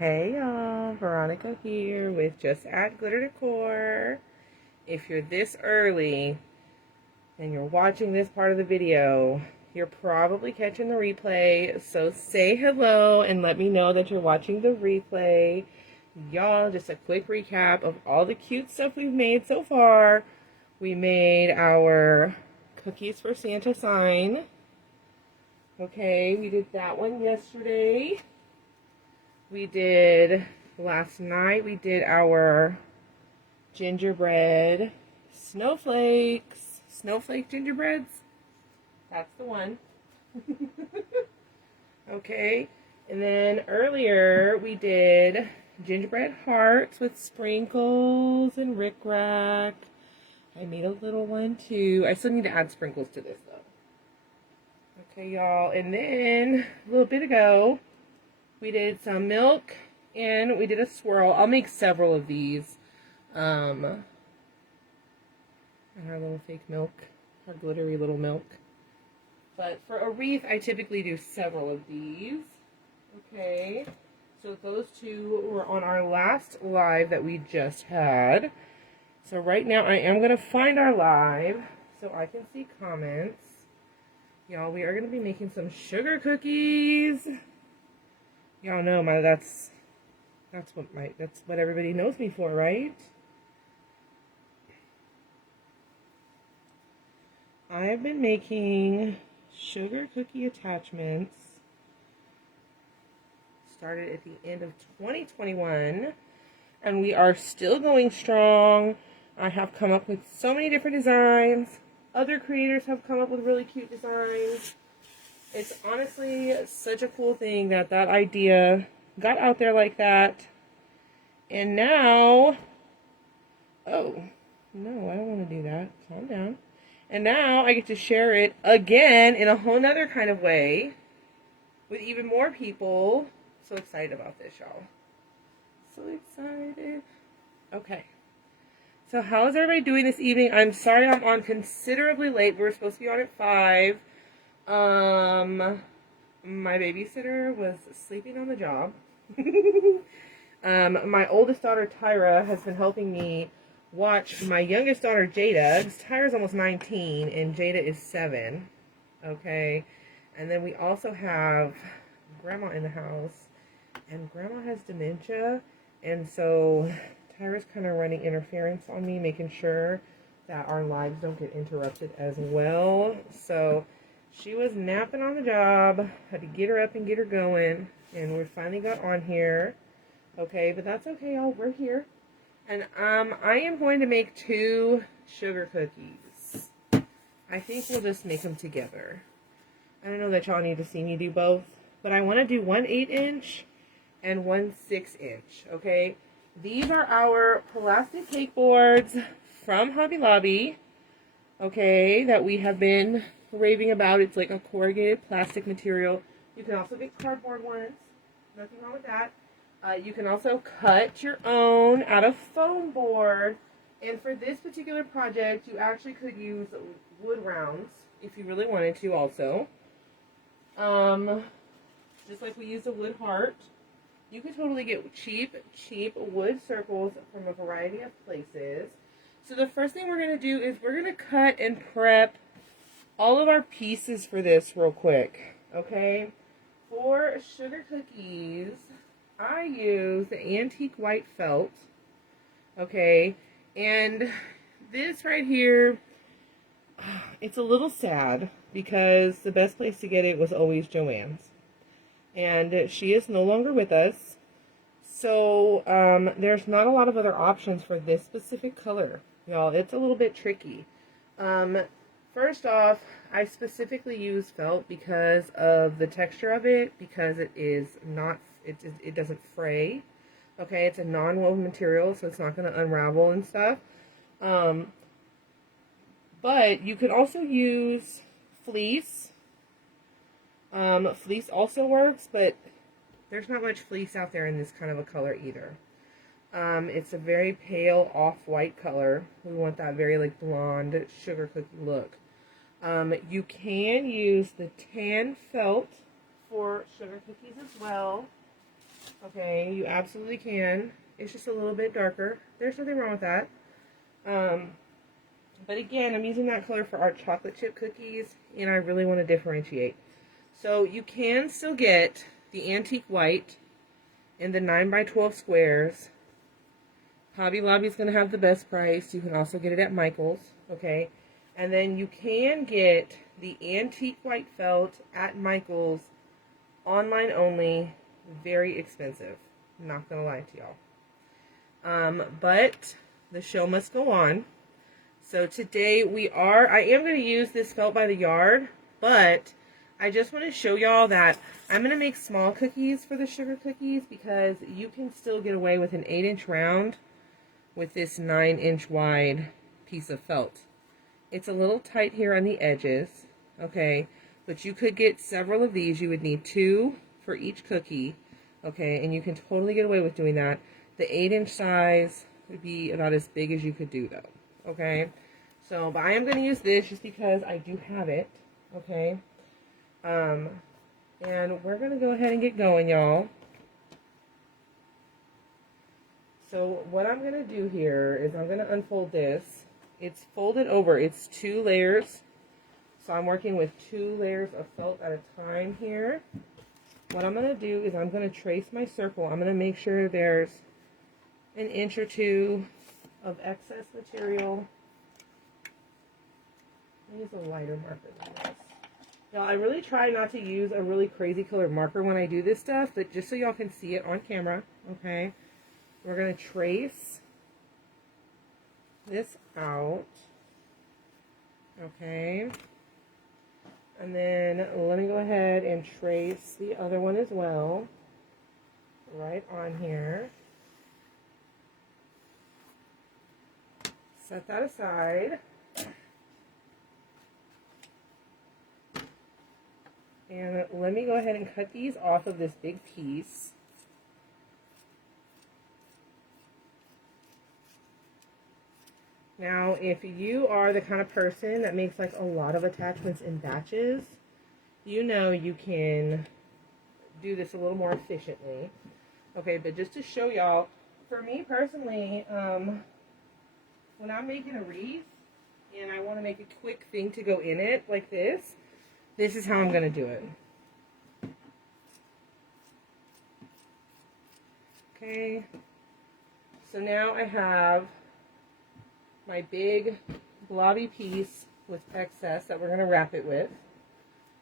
Hey y'all, Veronica here with Just Add Glitter Decor. If you're this early and you're watching this part of the video, you're probably catching the replay, so say hello and let me know that you're watching the replay. Y'all, just a quick recap of all the cute stuff we've made so far. We made our cookies for Santa sign. Okay, we did that one yesterday. We did, last night, we did our gingerbread snowflakes. Snowflake gingerbreads. That's the one. Okay, and then earlier we did gingerbread hearts with sprinkles and rickrack. I made a little one too. I still need to add sprinkles to this though. Okay, y'all, and then a little bit ago, we did some milk, and we did a swirl. I'll make several of these. And our little fake milk, our glittery little milk. But for a wreath, I typically do several of these. Okay, so those two were on our last live that we just had. So right now, I am going to find our live so I can see comments. Y'all, we are going to be making some sugar cookies. Y'all know that's what everybody knows me for, right? I've been making sugar cookie attachments. Started at the end of 2021, and we are still going strong. I have come up with so many different designs. Other creators have come up with really cute designs. It's honestly such a cool thing that that idea got out there like that. And now, oh, no, I don't want to do that. Calm down. And now I get to share it again in a whole nother kind of way with even more people. So excited about this, y'all. So excited. Okay. So how is everybody doing this evening? I'm sorry I'm on considerably late. We were supposed to be on at 5. My babysitter was sleeping on the job. My oldest daughter, Tyra, has been helping me watch my youngest daughter, Jada. Tyra's almost 19, and Jada is 7. Okay. And then we also have Grandma in the house, and Grandma has dementia, and so Tyra's kind of running interference on me, making sure that our lives don't get interrupted as well. So she was napping on the job, had to get her up and get her going, and we finally got on here. Okay, but that's okay, y'all, we're here. And I am going to make 2 sugar cookies. I think we'll just make them together. I don't know that y'all need to see me do both, but I want to do 1 8-inch and 1 6-inch, okay? These are our plastic cake boards from Hobby Lobby, okay, that we have been raving about. It's like a corrugated plastic material. You can also get cardboard ones. Nothing wrong with that. You can also cut your own out of foam board. And for this particular project, you actually could use wood rounds if you really wanted to also. Just like we used a wood heart. You could totally get cheap wood circles from a variety of places. So the first thing we're going to do is we're going to cut and prep all of our pieces for this real quick, okay? For sugar cookies, I use the antique white felt, okay? And this right here, it's a little sad because the best place to get it was always Joann's. And she is no longer with us. So there's not a lot of other options for this specific color, y'all. It's a little bit tricky. First off, I specifically use felt because of the texture of it, because it is not, it doesn't fray. Okay, it's a non-woven material, so it's not going to unravel and stuff. But you could also use fleece. Fleece also works, but there's not much fleece out there in this kind of a color either. It's a very pale off-white color. We want that very like blonde sugar cookie look. You can use the tan felt for sugar cookies as well. Okay, you absolutely can. It's just a little bit darker. There's nothing wrong with that. But again, I'm using that color for our chocolate chip cookies, and I really want to differentiate. So you can still get the antique white in the 9x12 squares. Hobby Lobby is going to have the best price. You can also get it at Michael's, okay? And then you can get the antique white felt at Michael's, online only, very expensive. Not going to lie to y'all. But the show must go on. So today I am going to use this felt by the yard, but I just want to show y'all that I'm going to make small cookies for the sugar cookies because you can still get away with an 8-inch round with this 9-inch wide piece of felt. It's a little tight here on the edges, okay, but you could get several of these. You would need 2 for each cookie, okay, and you can totally get away with doing that. The 8-inch size would be about as big as you could do, though, okay? So, but I am going to use this just because I do have it, okay? And we're going to go ahead and get going, y'all. So what I'm going to do here is I'm going to unfold this. It's folded over. It's 2 layers. So I'm working with 2 layers of felt at a time here. What I'm going to do is I'm going to trace my circle. I'm going to make sure there's an inch or 2 of excess material. Use a lighter marker than this. Now, I really try not to use a really crazy colored marker when I do this stuff, but just so y'all can see it on camera, okay? We're going to trace this out, okay? And then let me go ahead and trace the other one as well, right on here. Set that aside. And let me go ahead and cut these off of this big piece. Now, if you are the kind of person that makes like a lot of attachments in batches, you know you can do this a little more efficiently. Okay, but just to show y'all, for me personally, when I'm making a wreath and I want to make a quick thing to go in it like this is how I'm going to do it. Okay, so now I have my big blobby piece with excess that we're going to wrap it with,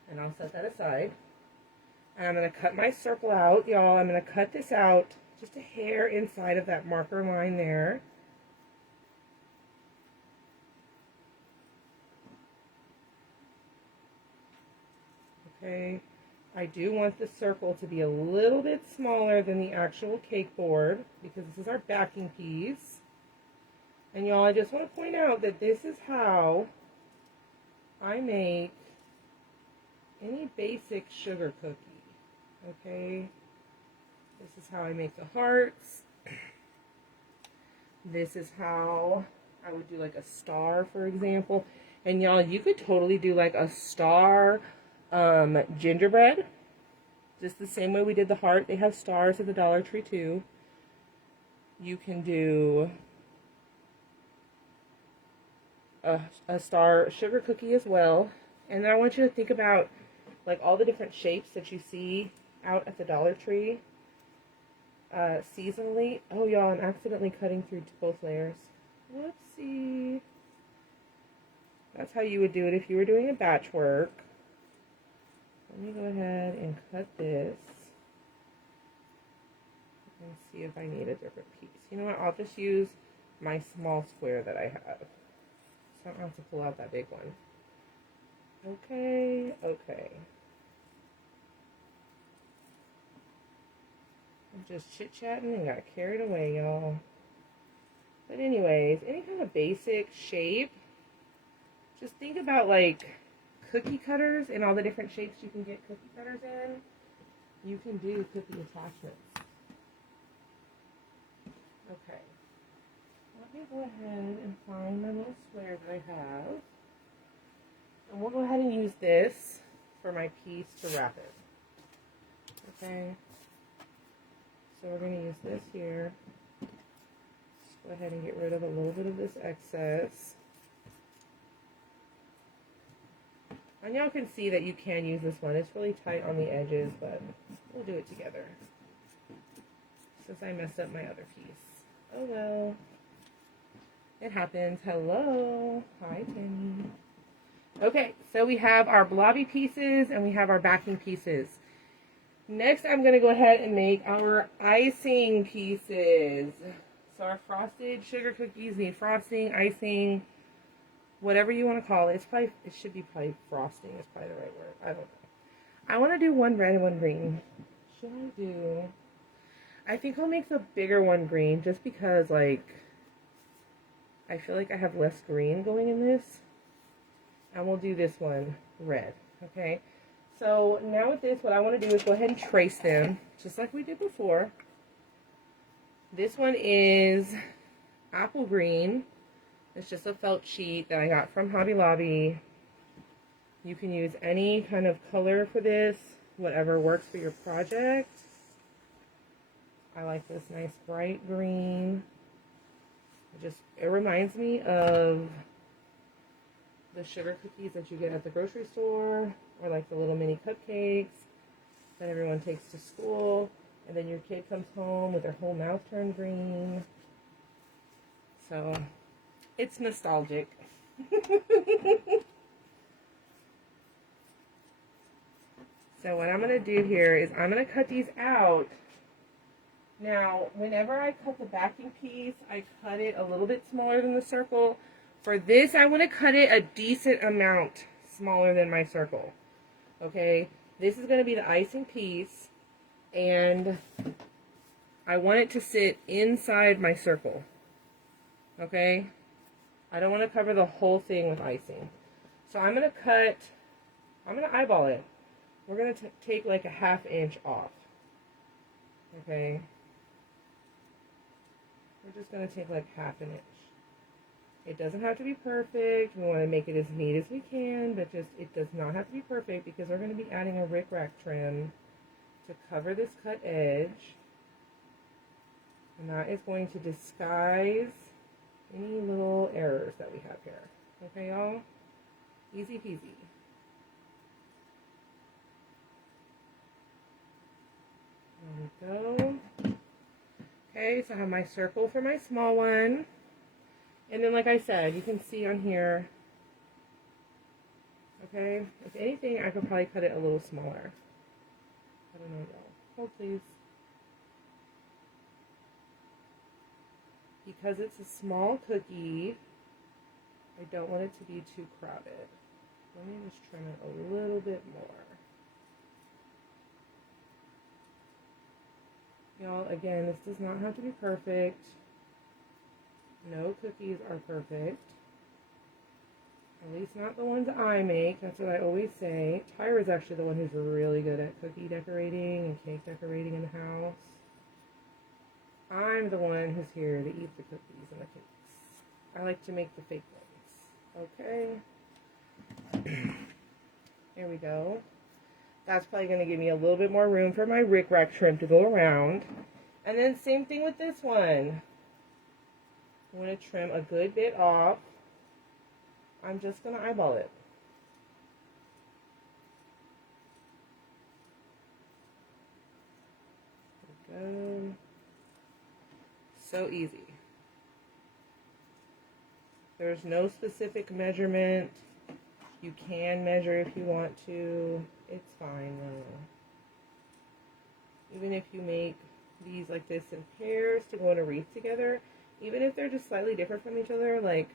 and I'll set that aside. And I'm going to cut my circle out, y'all. I'm going to cut this out just a hair inside of that marker line there. Okay, I do want the circle to be a little bit smaller than the actual cake board because this is our backing piece. And y'all, I just want to point out that this is how I make any basic sugar cookie. Okay, this is how I make the hearts. This is how I would do like a star, for example. And y'all, you could totally do like a star gingerbread, just the same way we did the heart. They have stars at the Dollar Tree too. You can do a star sugar cookie as well. And then I want you to think about like all the different shapes that you see out at the Dollar Tree seasonally. Oh y'all, I'm accidentally cutting through both layers. Whoopsie. That's how you would do it if you were doing a batch work. Let me go ahead and cut this and see if I need a different piece. You know what? I'll just use my small square that I have. So I don't have to pull out that big one. Okay, okay. I'm just chit-chatting and got carried away, y'all. But anyways, any kind of basic shape, just think about like cookie cutters and all the different shapes you can get cookie cutters in. You can do cookie attachments. Okay. Let me go ahead and find my little square that I have. And we'll go ahead and use this for my piece to wrap it. Okay. So we're going to use this here. Just go ahead and get rid of a little bit of this excess. And y'all can see that you can use this one. It's really tight on the edges, but we'll do it together. Since I messed up my other piece. Oh well. It happens. Hello. Hi, Timmy. Okay, so we have our blobby pieces and we have our backing pieces. Next, I'm going to go ahead and make our icing pieces. So our frosted sugar cookies need frosting, icing, whatever you want to call it. It should be probably frosting is probably the right word. I don't know. I want to do one red and one green. Should I do? I think I'll make the bigger one green just because, like, I feel like I have less green going in this. And we'll do this one red, okay? So now with this, what I want to do is go ahead and trace them, just like we did before. This one is apple green. It's just a felt sheet that I got from Hobby Lobby. You can use any kind of color for this, whatever works for your project. I like this nice bright green. It reminds me of the sugar cookies that you get at the grocery store, or like the little mini cupcakes that everyone takes to school, and then your kid comes home with their whole mouth turned green. So it's nostalgic. So what I'm going to do here is I'm going to cut these out. Now, whenever I cut the backing piece, I cut it a little bit smaller than the circle. For this, I want to cut it a decent amount smaller than my circle. Okay, this is going to be the icing piece, and I want it to sit inside my circle. Okay, I don't want to cover the whole thing with icing. So I'm going to eyeball it. We're going to take like a 1/2 inch off. Okay. We're just going to take like 1/2 inch. It doesn't have to be perfect. We want to make it as neat as we can, but it does not have to be perfect because we're going to be adding a rickrack trim to cover this cut edge. And that is going to disguise any little errors that we have here. Okay, y'all? Easy peasy. There we go. Okay, so I have my circle for my small one. And then, like I said, you can see on here, okay, if anything, I could probably cut it a little smaller. I don't know, y'all. Hold, please. Because it's a small cookie, I don't want it to be too crowded. Let me just trim it a little bit more. Y'all, again, this does not have to be perfect. No cookies are perfect. At least not the ones I make. That's what I always say. Tyra's actually the one who's really good at cookie decorating and cake decorating in the house. I'm the one who's here to eat the cookies and the cakes. I like to make the fake ones. Okay. Here we go. That's probably going to give me a little bit more room for my rickrack trim to go around. And then same thing with this one. I'm going to trim a good bit off. I'm just going to eyeball it. There we go. So easy. There's no specific measurement. You can measure if you want to. It's fine though. Even if you make these like this in pairs to go in a wreath together, even if they're just slightly different from each other, like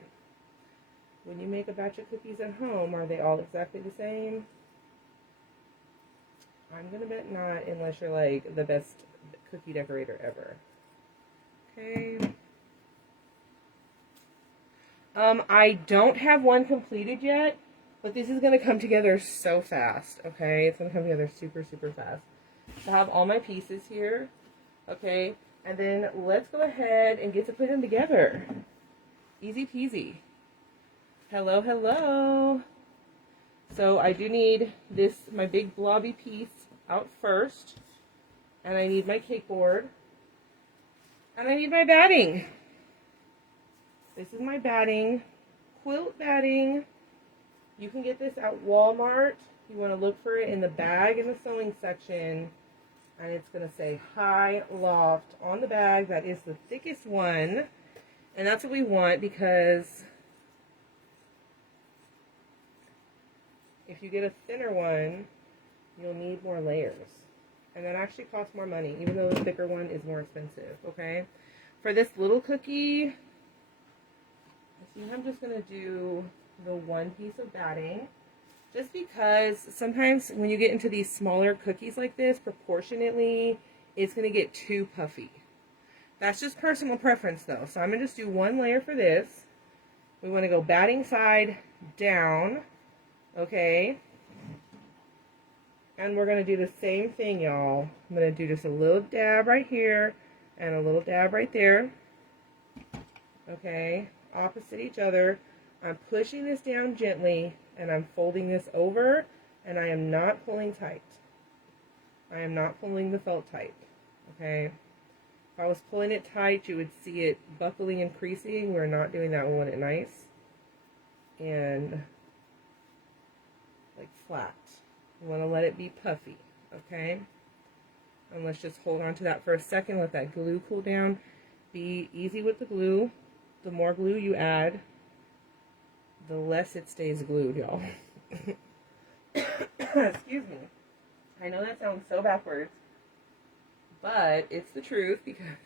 when you make a batch of cookies at home, are they all exactly the same? I'm gonna bet not, unless you're like the best cookie decorator ever. Okay. I don't have one completed yet, but this is going to come together so fast, okay? It's going to come together super, super fast. So I have all my pieces here, okay? And then let's go ahead and get to put them together. Easy peasy. Hello, hello. So I do need this, my big blobby piece out first. And I need my cake board. And I need my batting. This is my batting. Quilt batting. You can get this at Walmart. You want to look for it in the bag in the sewing section. And it's going to say High Loft on the bag. That is the thickest one. And that's what we want, because if you get a thinner one, you'll need more layers. And that actually costs more money, even though the thicker one is more expensive, okay? For this little cookie, I think I'm just going to do the one piece of batting. Just because sometimes when you get into these smaller cookies like this, proportionately, it's going to get too puffy. That's just personal preference though. So I'm going to just do one layer for this. We want to go batting side down. Okay. And we're going to do the same thing, y'all. I'm going to do just a little dab right here and a little dab right there. Okay. Opposite each other. I'm pushing this down gently and I'm folding this over, and I am not pulling tight. I am not pulling the felt tight. Okay. If I was pulling it tight, you would see it buckling and creasing. We're not doing that. We want it nice and like flat. We want to let it be puffy, okay? And let's just hold on to that for a second. Let that glue cool down. Be easy with the glue. The more glue you add, the less it stays glued, y'all. Excuse me. I know that sounds so backwards, but it's the truth, because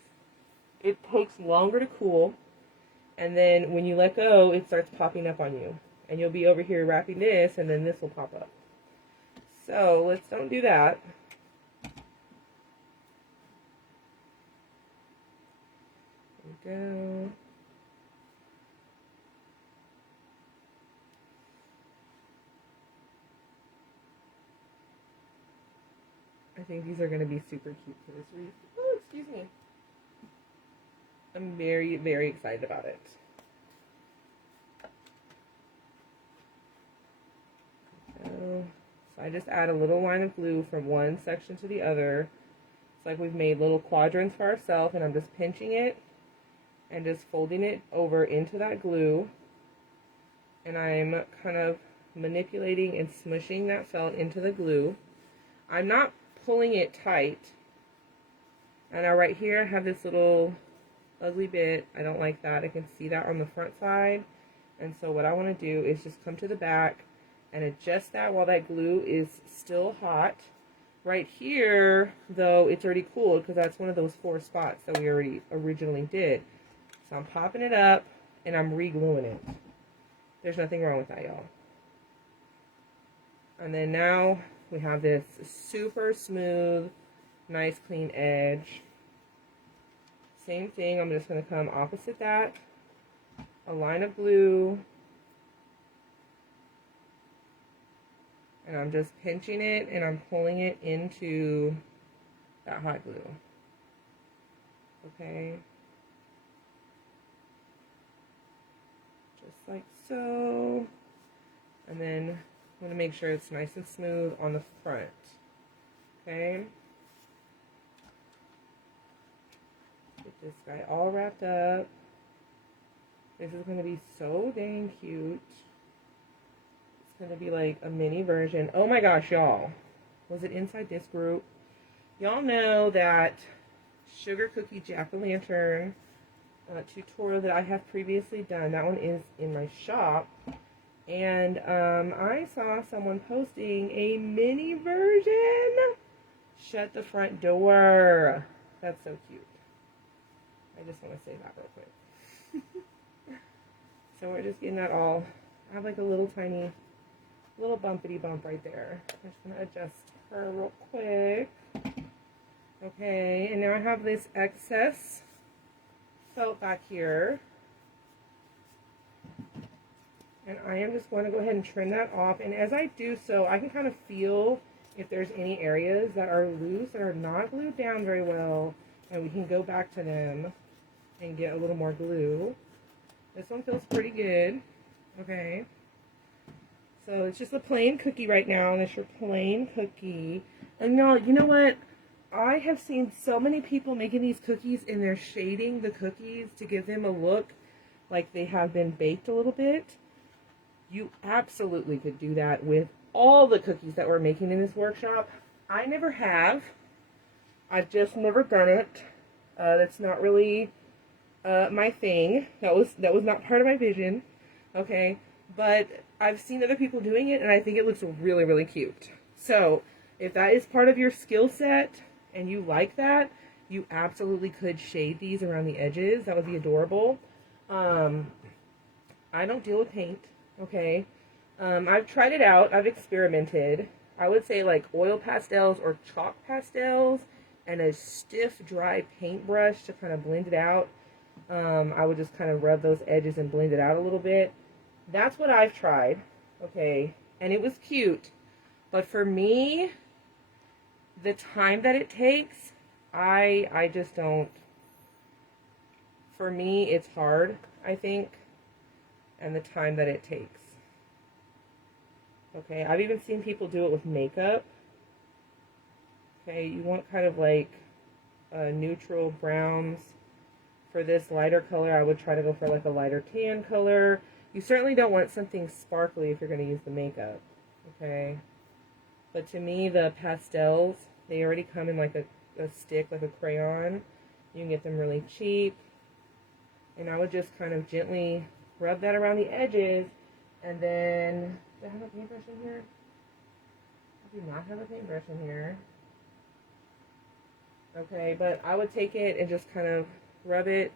it takes longer to cool, and then when you let go, it starts popping up on you. And you'll be over here wrapping this, and then this will pop up. So let's don't do that. There we go. I think these are going to be super cute for this wreath. Oh, excuse me. I'm very, very excited about it. So I just add a little line of glue from one section to the other. It's like we've made little quadrants for ourselves, and I'm just pinching it and just folding it over into that glue. And I'm kind of manipulating and smushing that felt into the glue. I'm not pulling it tight. And now right here I have this little ugly bit. I don't like that. I can see that on the front side. And so what I want to do is just come to the back and adjust that while that glue is still hot. Right here, though, it's already cooled, because that's one of those 4 spots that we already originally did. So I'm popping it up and I'm re-gluing it. There's nothing wrong with that, y'all. And then now we have this super smooth, nice clean edge. Same thing, I'm just going to come opposite that, a line of glue, and I'm just pinching it and I'm pulling it into that hot glue. Okay. Just like so. And then I'm going to make sure it's nice and smooth on the front. Okay. Get this guy all wrapped up. This is going to be so dang cute. It's going to be like a mini version. Oh my gosh, y'all. Was it inside this group? Y'all know that sugar cookie jack-o'-lantern tutorial that I have previously done. That one is in my shop. And I saw someone posting a mini version. Shut the front door. That's so cute. I just want to say that real quick. So we're just getting that all. I have like a little tiny, little bumpity bump right there. I'm just going to adjust her real quick. Okay, and now I have this excess felt back here. And I am just going to go ahead and trim that off. And as I do so, I can kind of feel if there's any areas that are loose, that are not glued down very well. And we can go back to them and get a little more glue. This one feels pretty good. Okay. So it's just a plain cookie right now. And it's your plain cookie. And y'all, you know what? I have seen so many people making these cookies and they're shading the cookies to give them a look like they have been baked a little bit. You absolutely could do that with all the cookies that we're making in this workshop. I never have. I've just never done it. That's not really my thing. That was not part of my vision. Okay, but I've seen other people doing it, and I think it looks really, really cute. So if that is part of your skill set and you like that, you absolutely could shade these around the edges. That would be adorable. I don't deal with paint. Okay, I've tried it out. I've experimented. I would say like oil pastels or chalk pastels and a stiff, dry paintbrush to kind of blend it out. I would just kind of rub those edges and blend it out a little bit. That's what I've tried. Okay, and it was cute. But for me, the time that it takes, I just don't. For me, it's hard, I think, and the time that it takes. Okay, I've even seen people do it with makeup. Okay, you want kind of like neutral browns. For this lighter color, I would try to go for like a lighter tan color. You certainly don't want something sparkly if you're going to use the makeup. Okay, but to me, the pastels, they already come in like a stick, like a crayon. You can get them really cheap. And I would just kind of gently rub that around the edges. And then, do I have a paintbrush in here? I do not have a paintbrush in here. Okay, but I would take it and just kind of rub it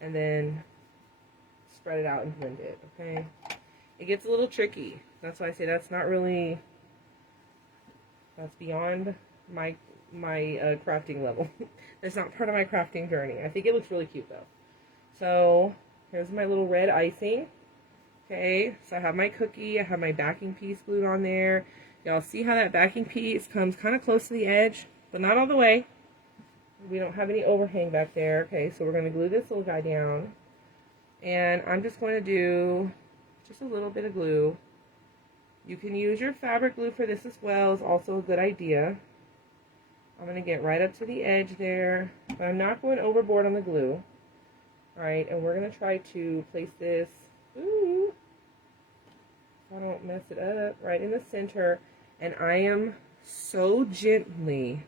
and then spread it out and blend it. Okay, it gets a little tricky. That's why I say that's not really, that's beyond my crafting level. That's not part of my crafting journey. I think it looks really cute though. So here's my little red icing. Okay, so I have my cookie, I have my backing piece glued on there. Y'all see how that backing piece comes kind of close to the edge, but not all the way. We don't have any overhang back there. Okay, so we're going to glue this little guy down. And I'm just going to do just a little bit of glue. You can use your fabric glue for this as well. It's also a good idea. I'm going to get right up to the edge there, but I'm not going overboard on the glue. Alright, and we're going to try to place this, ooh, so I don't mess it up, right in the center. And I am so gently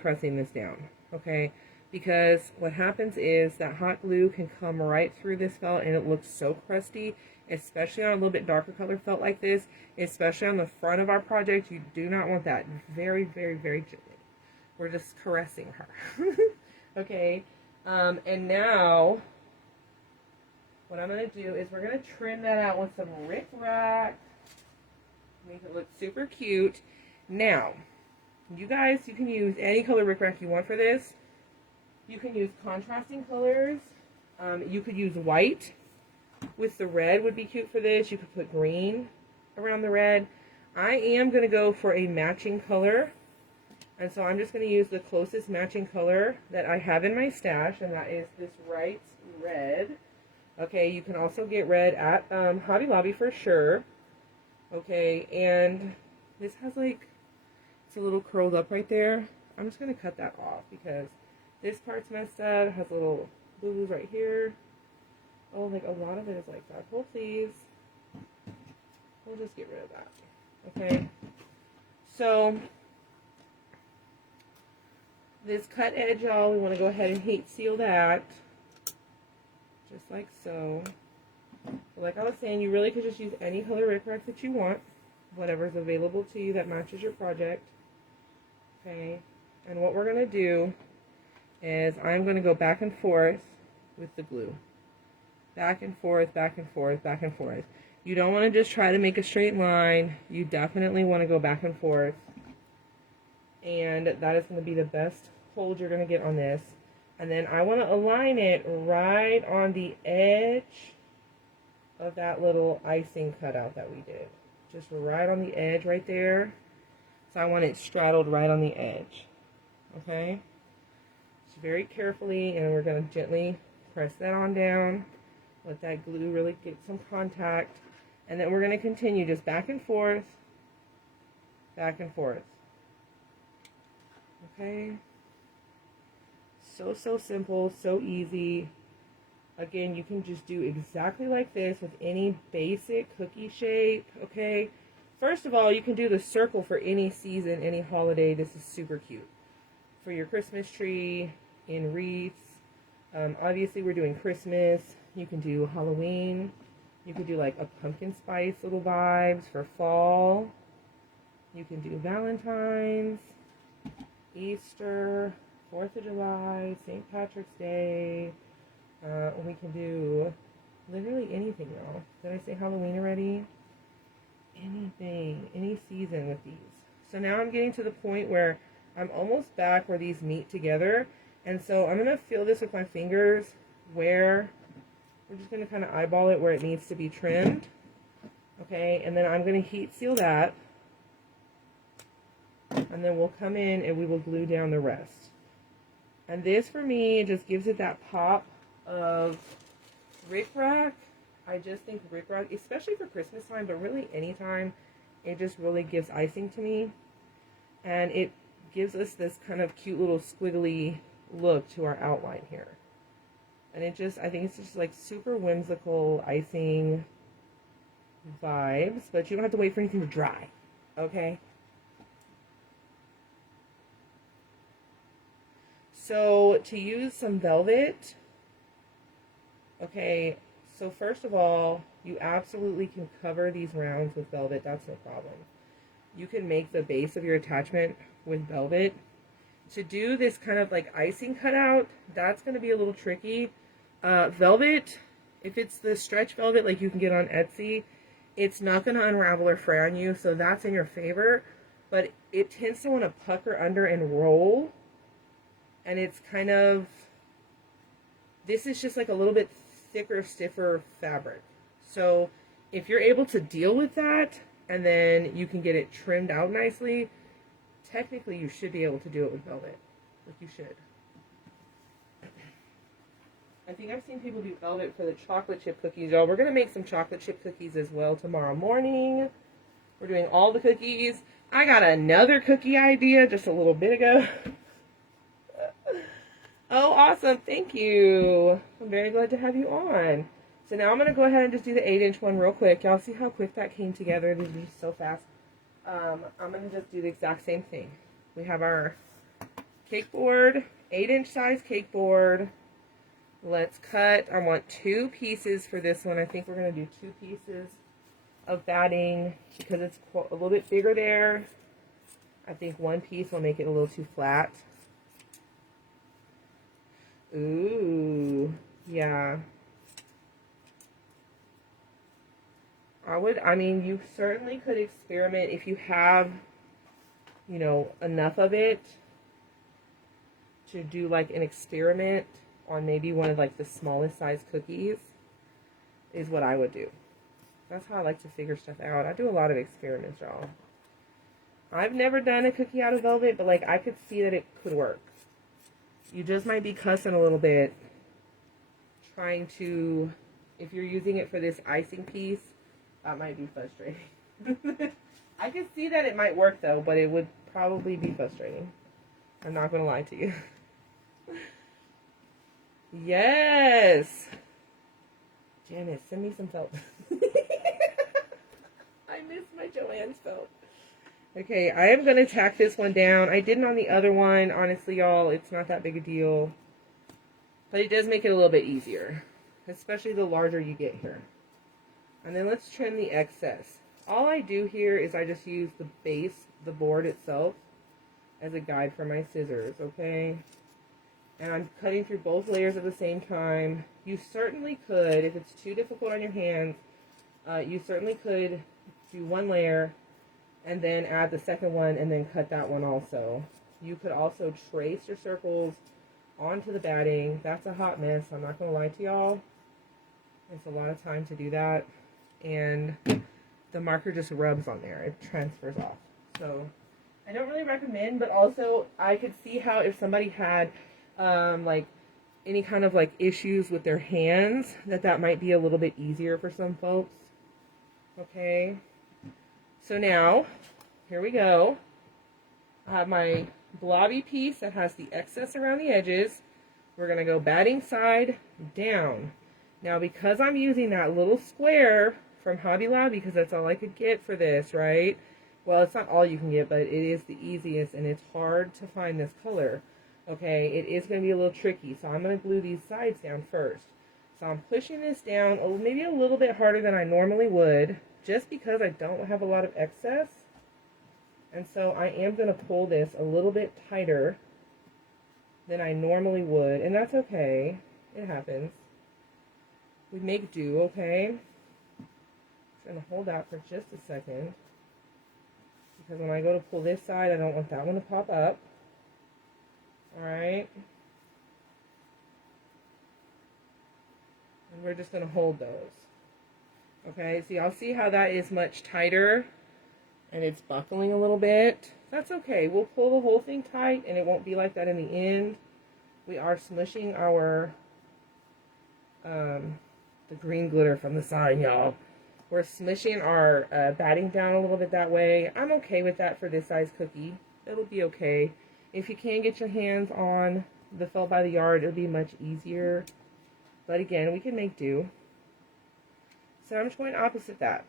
pressing this down, okay? Because what happens is that hot glue can come right through this felt and it looks so crusty, especially on a little bit darker color felt like this, especially on the front of our project. You do not want that. Very, very, very gently. We're just caressing her. Okay, and now what I'm going to do is we're going to trim that out with some rickrack, make it look super cute. Now, you guys, you can use any color rickrack you want for this. You can use contrasting colors. You could use white with the red would be cute for this. You could put green around the red. I am going to go for a matching color. And so I'm just going to use the closest matching color that I have in my stash. And that is this right red. Okay, you can also get red at Hobby Lobby for sure. Okay, and this has like, it's a little curled up right there. I'm just going to cut that off because this part's messed up. It has little boo-boos right here. Oh, like a lot of it is like that. Hold please. We'll just get rid of that. Okay. So, this cut edge, y'all, we want to go ahead and heat seal that. Just like so. Like I was saying, you really could just use any color rickrack that you want. Whatever's available to you that matches your project. Okay, and what we're going to do is I'm going to go back and forth with the glue. Back and forth, back and forth, back and forth. You don't want to just try to make a straight line. You definitely want to go back and forth. And that is going to be the best hold you're going to get on this. And then I want to align it right on the edge of that little icing cutout that we did. Just right on the edge right there. So I want it straddled right on the edge. Okay? Just very carefully, and we're going to gently press that on down. Let that glue really get some contact. And then we're going to continue just back and forth, back and forth. Okay. So, so simple, so easy. Again, you can just do exactly like this with any basic cookie shape, okay? First of all, you can do the circle for any season, any holiday. This is super cute. For your Christmas tree, in wreaths. Obviously, we're doing Christmas. You can do Halloween. You could do like a pumpkin spice little vibes for fall. You can do Valentine's, Easter, 4th of July, St. Patrick's Day. We can do literally anything, y'all. Did I say Halloween already? Anything, any season with these. So now I'm getting to the point where I'm almost back where these meet together. And so I'm going to feel this with my fingers where, we're just going to kind of eyeball it where it needs to be trimmed. Okay, and then I'm going to heat seal that. And then we'll come in and we will glue down the rest. And this for me just gives it that pop of rickrack. I just think rickrack, especially for Christmas time, but really anytime, it just really gives icing to me. And it gives us this kind of cute little squiggly look to our outline here. And it just, I think it's just like super whimsical icing vibes, but you don't have to wait for anything to dry, okay? So to use some velvet, okay, so first of all, you absolutely can cover these rounds with velvet. That's no problem. You can make the base of your attachment with velvet. To do this kind of like icing cutout, that's going to be a little tricky. Velvet, if it's the stretch velvet like you can get on Etsy, it's not going to unravel or fray on you, so that's in your favor. But it tends to want to pucker under and roll. And it's kind of, this is just like a little bit thicker, stiffer fabric. So if you're able to deal with that, and then you can get it trimmed out nicely, technically you should be able to do it with velvet. Like you should. I think I've seen people do velvet for the chocolate chip cookies, y'all. We're going to make some chocolate chip cookies as well tomorrow morning. We're doing all the cookies. I got another cookie idea just a little bit ago. Oh, awesome. Thank you. I'm very glad to have you on. So now I'm going to go ahead and just do the 8-inch one real quick. Y'all see how quick that came together? This is so fast. I'm going to just do the exact same thing. We have our cake board, 8-inch size cake board. Let's cut. I want 2 pieces for this one. I think we're going to do 2 pieces of batting because it's a little bit bigger there. I think 1 piece will make it a little too flat. Ooh, yeah. I mean, you certainly could experiment if you have, you know, enough of it to do like an experiment on maybe one of like the smallest size cookies is what I would do. That's how I like to figure stuff out. I do a lot of experiments, y'all. I've never done a cookie out of velvet, but like I could see that it could work. You just might be cussing a little bit trying to, if you're using it for this icing piece, that might be frustrating. I could see that it might work though, but it would probably be frustrating. I'm not going to lie to you. Yes! Janice, send me some felt. I miss my Joann's felt. Okay, I am going to tack this one down. I didn't on the other one. Honestly, y'all, it's not that big a deal. But it does make it a little bit easier. Especially the larger you get here. And then let's trim the excess. All I do here is I just use the base, the board itself, as a guide for my scissors, okay? And I'm cutting through both layers at the same time. You certainly could, if it's too difficult on your hands, you certainly could do one layer and then add the second one and then cut that one also. You could also trace your circles onto the batting. That's a hot mess, I'm not going to lie to y'all. It's a lot of time to do that. And the marker just rubs on there. It transfers off. So I don't really recommend, but also I could see how if somebody had like any kind of like issues with their hands, that might be a little bit easier for some folks. Okay. So now, here we go. I have my blobby piece that has the excess around the edges. We're going to go batting side down. Now, because I'm using that little square from Hobby Lobby, because that's all I could get for this, right? Well, it's not all you can get, but it is the easiest, and it's hard to find this color. Okay, it is going to be a little tricky, so I'm going to glue these sides down first. So I'm pushing this down maybe a little bit harder than I normally would, just because I don't have a lot of excess. And so I am going to pull this a little bit tighter than I normally would, and that's okay. It happens. We make do, okay? I'm going to hold out for just a second, because when I go to pull this side, I don't want that one to pop up. Alright? And we're just going to hold those. Okay, so y'all see how that is much tighter, and it's buckling a little bit. That's okay. We'll pull the whole thing tight, and it won't be like that in the end. We are smushing our the green glitter from the side, y'all. We're smushing our batting down a little bit that way. I'm okay with that for this size cookie. It'll be okay. If you can get your hands on the felt by the yard, it'll be much easier. But again, we can make do. So I'm just going opposite that.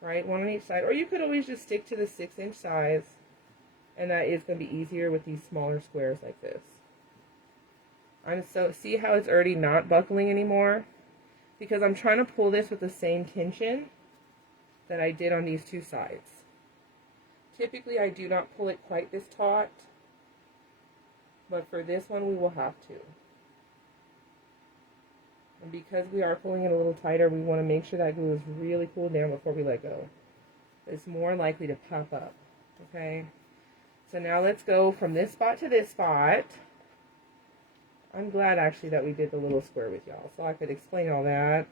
Right, one on each side. Or you could always just stick to the 6-inch size. And that is going to be easier with these smaller squares like this. So see how it's already not buckling anymore? Because I'm trying to pull this with the same tension that I did on these two sides. Typically I do not pull it quite this taut, but for this one we will have to. And because we are pulling it a little tighter, we want to make sure that glue is really cooled down before we let go. It's more likely to pop up, okay? So now let's go from this spot to this spot. I'm glad actually that we did the little square with y'all, so I could explain all that.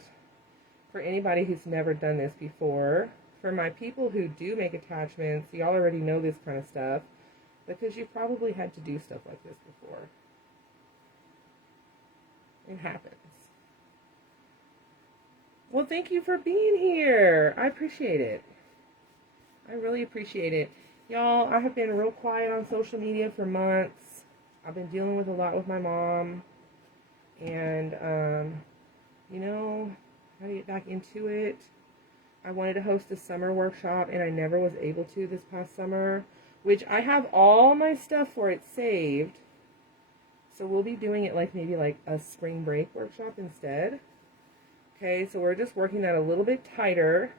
For anybody who's never done this before, for my people who do make attachments, y'all already know this kind of stuff, because you probably had to do stuff like this before. It happens. Well, thank you for being here. I appreciate it. I really appreciate it. Y'all, I have been real quiet on social media for months. I've been dealing with a lot with my mom. And, you know, how to get back into it. I wanted to host a summer workshop, and I never was able to this past summer. Which I have all my stuff for it saved. So we'll be doing it like maybe like a spring break workshop instead. Okay, so we're just working that a little bit tighter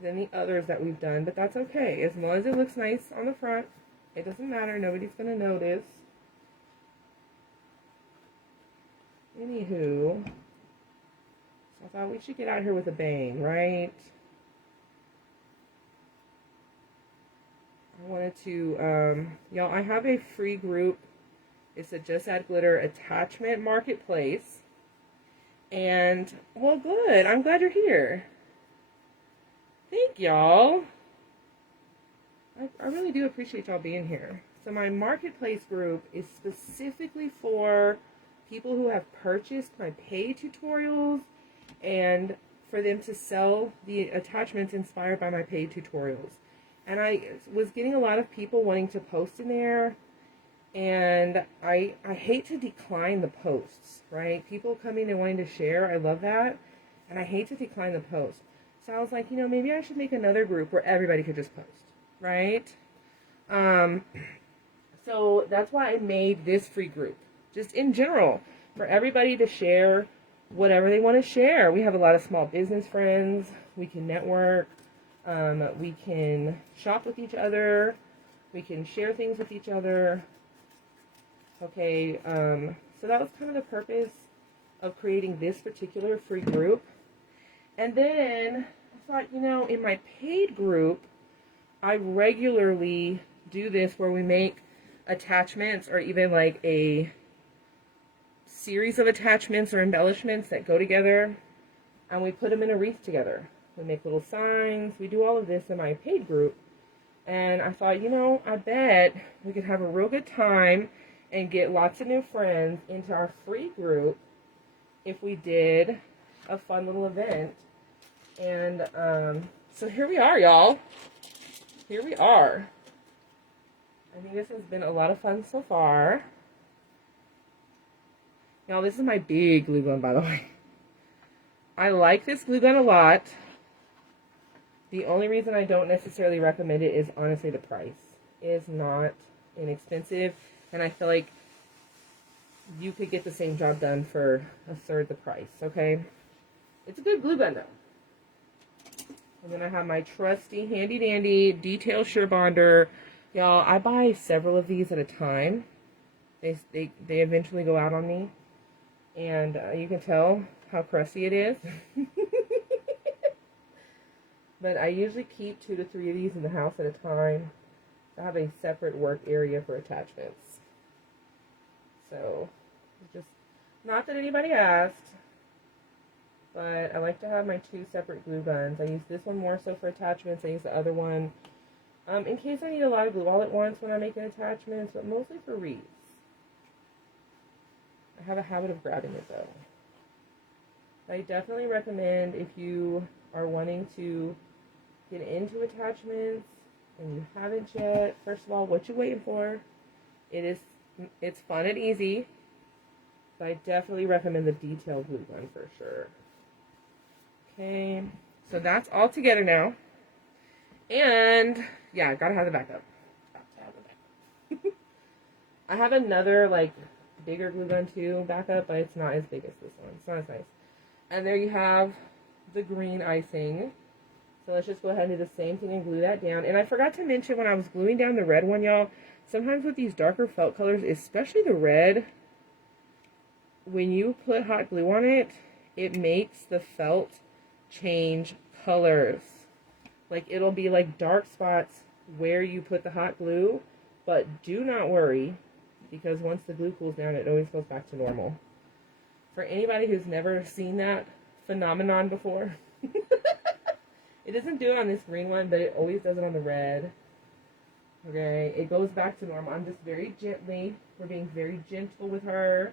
than the others that we've done, but that's okay. As long as it looks nice on the front, it doesn't matter. Nobody's going to notice. Anywho, so I thought we should get out here with a bang, right? I wanted to, y'all, I have a free group. It's a Just Add Glitter attachment marketplace. And, well, good. I'm glad you're here. Thank y'all. I really do appreciate y'all being here. So my marketplace group is specifically for people who have purchased my paid tutorials and for them to sell the attachments inspired by my paid tutorials. And I was getting a lot of people wanting to post in there. And I hate to decline the posts, right? People coming and wanting to share, I love that. And I hate to decline the post. So I was like, you know, maybe I should make another group where everybody could just post, right? So that's why I made this free group. Just in general, for everybody to share whatever they want to share. We have a lot of small business friends. We can network. We can shop with each other. We can share things with each other. Okay, so that was kind of the purpose of creating this particular free group. And then I thought, you know, in my paid group, I regularly do this where we make attachments or even like a series of attachments or embellishments that go together, and we put them in a wreath together. We make little signs. We do all of this in my paid group. And I thought, you know, I bet we could have a real good time and get lots of new friends into our free group if we did a fun little event. And so here we are, y'all. Here we are. I think this has been a lot of fun so far. Now, this is my big glue gun, by the way. I like this glue gun a lot. The only reason I don't necessarily recommend it is honestly the price. It is not inexpensive, and I feel like you could get the same job done for a third the price, okay? It's a good glue gun, though. And then I have my trusty, handy-dandy detail sure bonder. Y'all, I buy several of these at a time. They eventually go out on me. And you can tell how crusty it is. But I usually keep 2 to 3 of these in the house at a time. I have a separate work area for attachments. So, just not that anybody asked, but I like to have my 2 separate glue guns. I use this one more so for attachments. I use the other one in case I need a lot of glue all at once when I'm making attachments, but mostly for wreaths. I have a habit of grabbing it though. I definitely recommend if you are wanting to get into attachments and you haven't yet, first of all, what you waiting for? It's fun and easy, but I definitely recommend the detailed glue gun for sure. Okay, so that's all together now. And yeah, gotta have the backup. I have another like bigger glue gun too, backup, but it's not as big as this one. It's not as nice. And there you have the green icing. So let's just go ahead and do the same thing and glue that down. And I forgot to mention when I was gluing down the red one, y'all, sometimes with these darker felt colors, especially the red, when you put hot glue on it, it makes the felt change colors. Like it'll be like dark spots where you put the hot glue, but do not worry, because once the glue cools down, it always goes back to normal. For anybody who's never seen that phenomenon before, it doesn't do it on this green one, but it always does it on the red. Okay, it goes back to normal. I'm just very gently, we're being very gentle with her.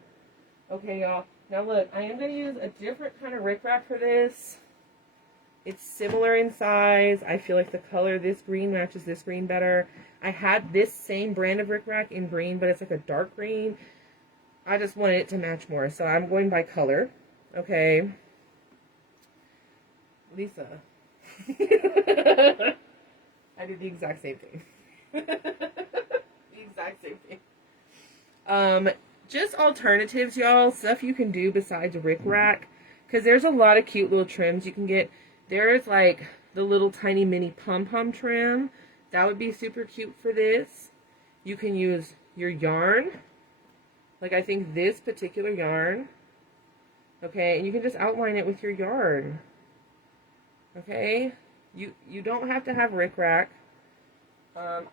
Okay, y'all. Now look, I am going to use a different kind of rickrack for this. It's similar in size. I feel like the color, this green matches this green better. I had this same brand of rickrack in green, but it's like a dark green. I just wanted it to match more, so I'm going by color. Okay. Lisa. I did the exact same thing. The exact same thing. Just alternatives, y'all. Stuff you can do besides rickrack. Because there's a lot of cute little trims you can get. There's like the little tiny mini pom-pom trim. That would be super cute for this. You can use your yarn. Like I think this particular yarn. Okay, and you can just outline it with your yarn. Okay, you don't have to have rickrack.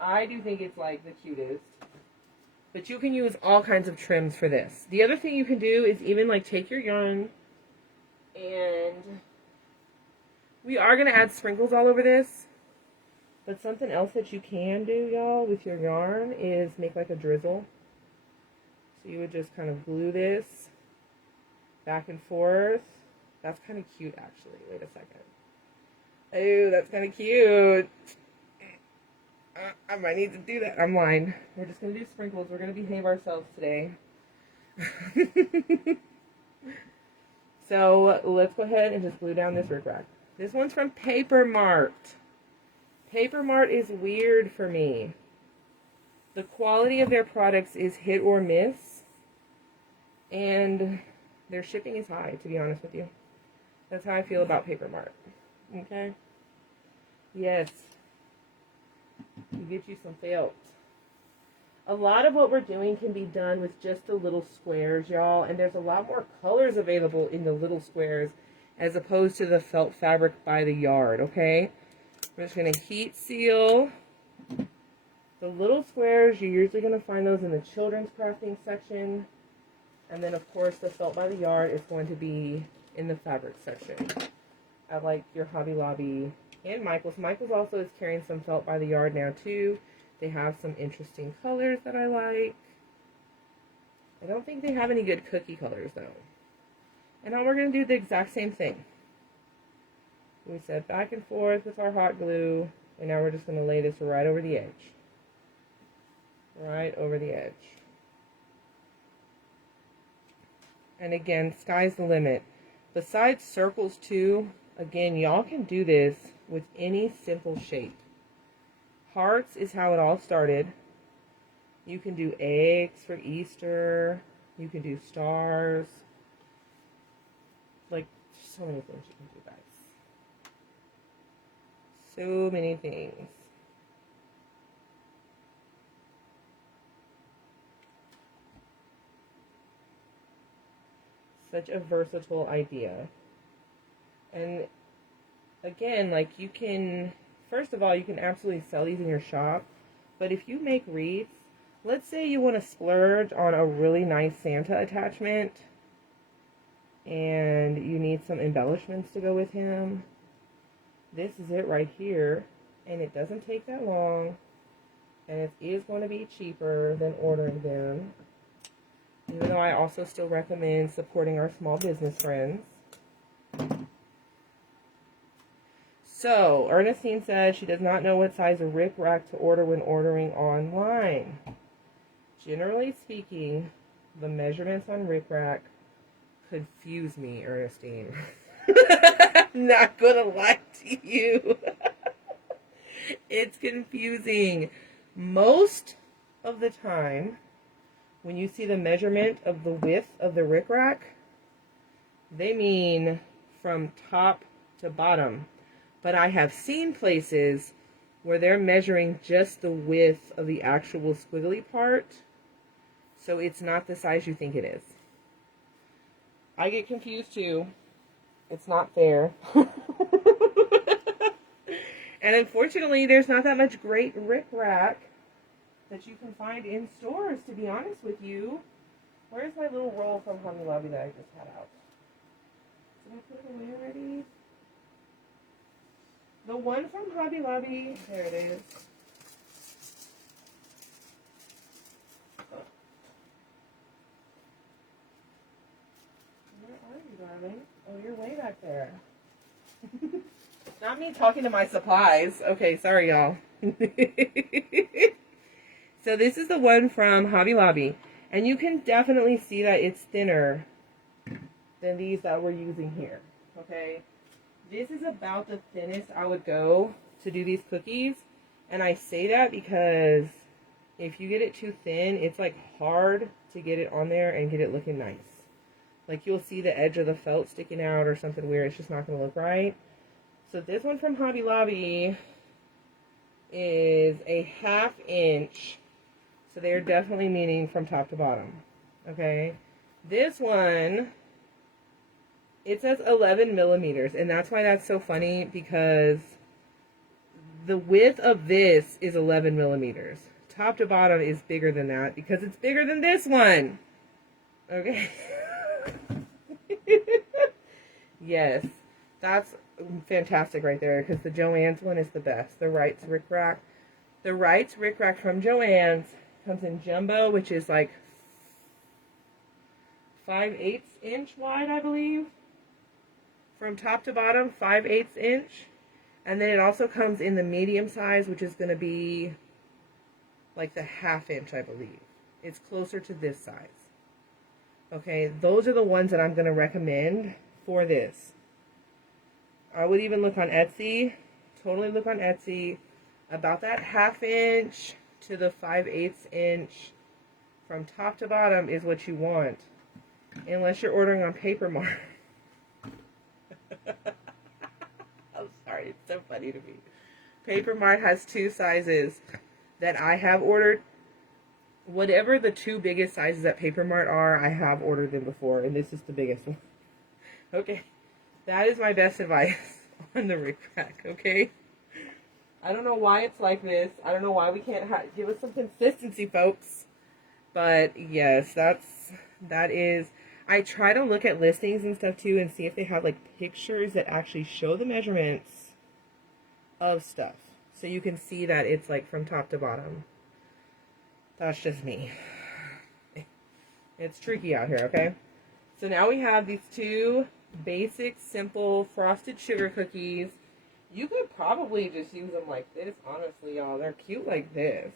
I do think it's like the cutest. But you can use all kinds of trims for this. The other thing you can do is even like take your yarn and we are going to add sprinkles all over this. But something else that you can do, y'all, with your yarn is make like a drizzle. So you would just kind of glue this back and forth. That's kind of cute, actually. Wait a second. Oh, that's kind of cute. I might need to do that. I'm lying. We're just going to do sprinkles. We're going to behave ourselves today. So let's go ahead and just glue down this rickrack. This one's from Paper Mart. Paper Mart is weird for me. The quality of their products is hit or miss. And their shipping is high, to be honest with you. That's how I feel about Paper Mart. Okay? Yes. You get you some felt. A lot of what we're doing can be done with just the little squares, y'all. And there's a lot more colors available in the little squares as opposed to the felt fabric by the yard, okay? We're just going to heat seal the little squares. You're usually going to find those in the children's crafting section. And then, of course, the felt by the yard is going to be in the fabric section. I like your Hobby Lobby and Michael's. Michael's also is carrying some felt by the yard now, too. They have some interesting colors that I like. I don't think they have any good cookie colors, though. And now we're going to do the exact same thing. We said back and forth with our hot glue, and now we're just going to lay this right over the edge. right over the edge. And again, sky's the limit. Besides circles too, again, y'all can do this with any simple shape. Hearts is how it all started. You can do eggs for Easter. You can do stars. Like, so many things you can do, guys. So many things. Such a versatile idea. And again, like, you can, first of all, you can absolutely sell these in your shop. But if you make wreaths, let's say you want to splurge on a really nice Santa attachment and you need some embellishments to go with him. This is it right here. And it doesn't take that long. And it is going to be cheaper than ordering them. Even though I also still recommend supporting our small business friends. So, Ernestine said she does not know what size of rickrack to order when ordering online. Generally speaking, the measurements on rickrack confuse me, Ernestine. I'm not gonna lie to you. It's confusing. Most of the time, when you see the measurement of the width of the rickrack, they mean from top to bottom. But I have seen places where they're measuring just the width of the actual squiggly part, so it's not the size you think it is. I get confused too. It's not fair. And unfortunately, there's not that much great rickrack that you can find in stores, to be honest with you. Where's my little roll from Hobby Lobby that I just had out? Did I put it away already? The one from Hobby Lobby, there it is. Where are you, darling? Oh, you're way back there. Not me talking to my supplies. Okay, sorry, y'all. So this is the one from Hobby Lobby. And you can definitely see that it's thinner than these that we're using here. Okay? This is about the thinnest I would go to do these cookies. And I say that because if you get it too thin, it's like hard to get it on there and get it looking nice. Like you'll see the edge of the felt sticking out or something weird. It's just not going to look right. So this one from Hobby Lobby is a 1/2 inch. So they're definitely meaning from top to bottom. Okay. This one, it says 11 millimeters. And that's why that's so funny, because the width of this is 11 millimeters. Top to bottom is bigger than that because it's bigger than this one. Okay. Yes. That's fantastic right there, because the Joann's one is the best. The Wright's Rickrack. The Wright's Rickrack from Joann's comes in jumbo, which is like 5/8 inch wide, I believe. From top to bottom, 5/8 inch. And then it also comes in the medium size, which is going to be like the 1/2 inch, I believe. It's closer to this size. Okay, those are the ones that I'm going to recommend for this. I would even look on Etsy. Totally look on Etsy. About that 1/2 inch to the 5/8 inch from top to bottom is what you want. Unless you're ordering on Paper Mart. I'm sorry, it's so funny to me. Paper Mart has 2 sizes that I have ordered. Whatever the 2 biggest sizes at Paper Mart are, I have ordered them before, and this is the biggest one. Okay. That is my best advice on the rickrack, okay? I don't know why it's like this. I don't know why we can't give us some consistency, folks. But yes, that is. I try to look at listings and stuff too and see if they have like pictures that actually show the measurements of stuff, so you can see that it's like from top to bottom. That's just me. It's tricky out here, okay? So now we have these 2 basic, simple frosted sugar cookies. You could probably just use them like this, honestly, y'all. They're cute like this.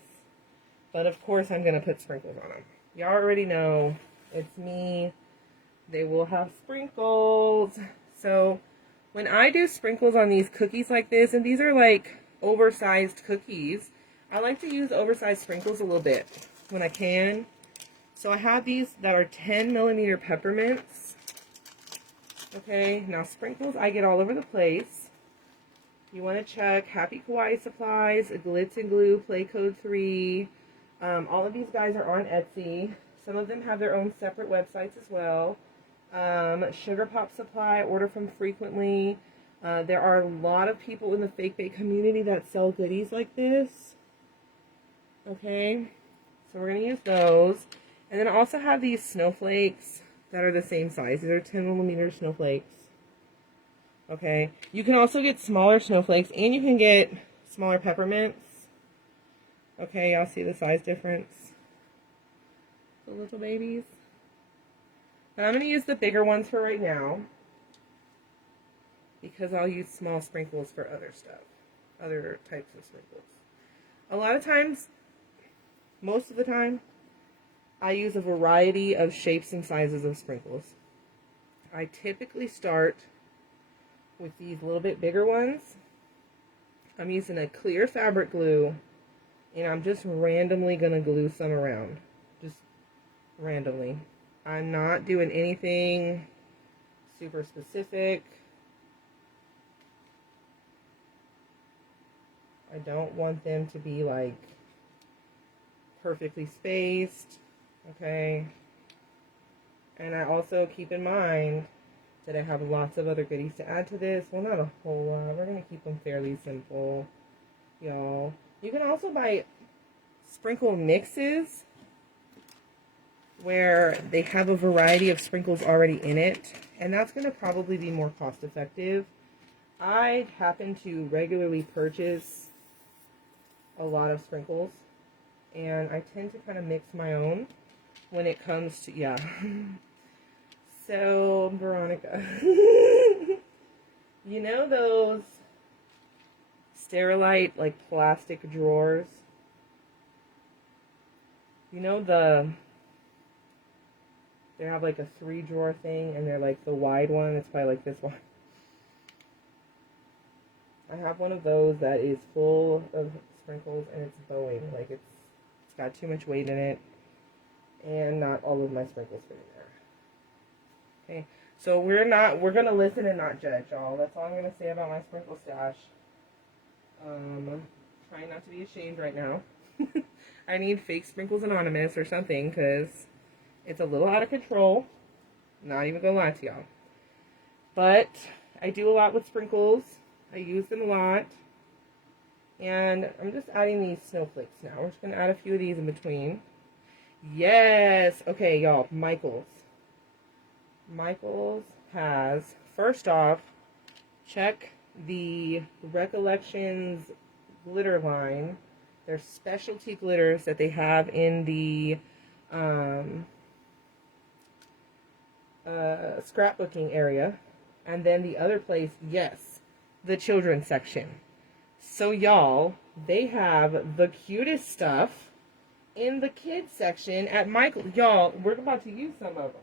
But of course I'm going to put sprinkles on them. Y'all already know it's me. They will have sprinkles. So when I do sprinkles on these cookies like this, and these are like oversized cookies, I like to use oversized sprinkles a little bit when I can. So I have these that are 10mm peppermints. Okay, now sprinkles I get all over the place. You want to check Happy Kawaii Supplies, Glitz and Glue, Play Code 3. All of these guys are on Etsy. Some of them have their own separate websites as well. Sugar Pop Supply, order from frequently. There are a lot of people in the fake bake community that sell goodies like this. Okay, so we're going to use those. And then I also have these snowflakes that are the same size. These are 10mm snowflakes. Okay, you can also get smaller snowflakes, and you can get smaller peppermints. Okay, y'all see the size difference? The little babies. But I'm going to use the bigger ones for right now, because I'll use small sprinkles for other stuff, other types of sprinkles. A lot of times, most of the time, I use a variety of shapes and sizes of sprinkles. I typically start with these little bit bigger ones. I'm using a clear fabric glue, and I'm just randomly going to glue some around. Just randomly. I'm not doing anything super specific. I don't want them to be like perfectly spaced. Okay, and I also keep in mind that I have lots of other goodies to add to this. Well, not a whole lot. We're going to keep them fairly simple, y'all. You can also buy sprinkle mixes where they have a variety of sprinkles already in it, and that's going to probably be more cost effective. I happen to regularly purchase a lot of sprinkles, and I tend to kind of mix my own when it comes to, yeah. So, Veronica, you know those Sterilite, like, plastic drawers? You know they have like a 3-drawer thing, and they're like the wide one. It's probably like this one. I have one of those that is full of sprinkles, and it's bowing. Like, it's got too much weight in it, and not all of my sprinkles fit in there. Okay, so we're gonna listen and not judge, y'all. That's all I'm gonna say about my sprinkle stash. Trying not to be ashamed right now. I need Fake Sprinkles Anonymous or something, because it's a little out of control. Not even gonna lie to y'all. But I do a lot with sprinkles. I use them a lot. And I'm just adding these snowflakes now. We're just gonna add a few of these in between. Yes! Okay, y'all, Michaels. Michaels has, first off, check the Recollections glitter line. There's specialty glitters that they have in the scrapbooking area. And then the other place, yes, the children's section. So y'all, they have the cutest stuff in the kids section at Michael. Y'all, we're about to use some of them.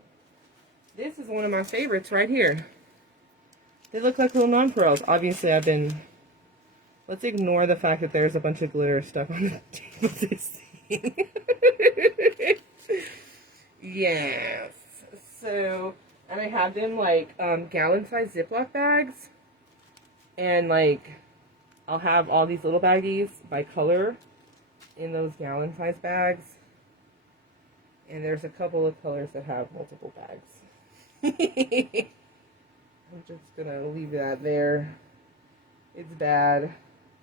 This is one of my favorites right here. They look like little nonpareils. Obviously, let's ignore the fact that there's a bunch of glitter stuff on the table to see. Yes. So, and I have them like gallon-sized Ziploc bags. And like, I'll have all these little baggies by color in those gallon-sized bags. And there's a couple of colors that have multiple bags. I'm just gonna leave that there. It's bad,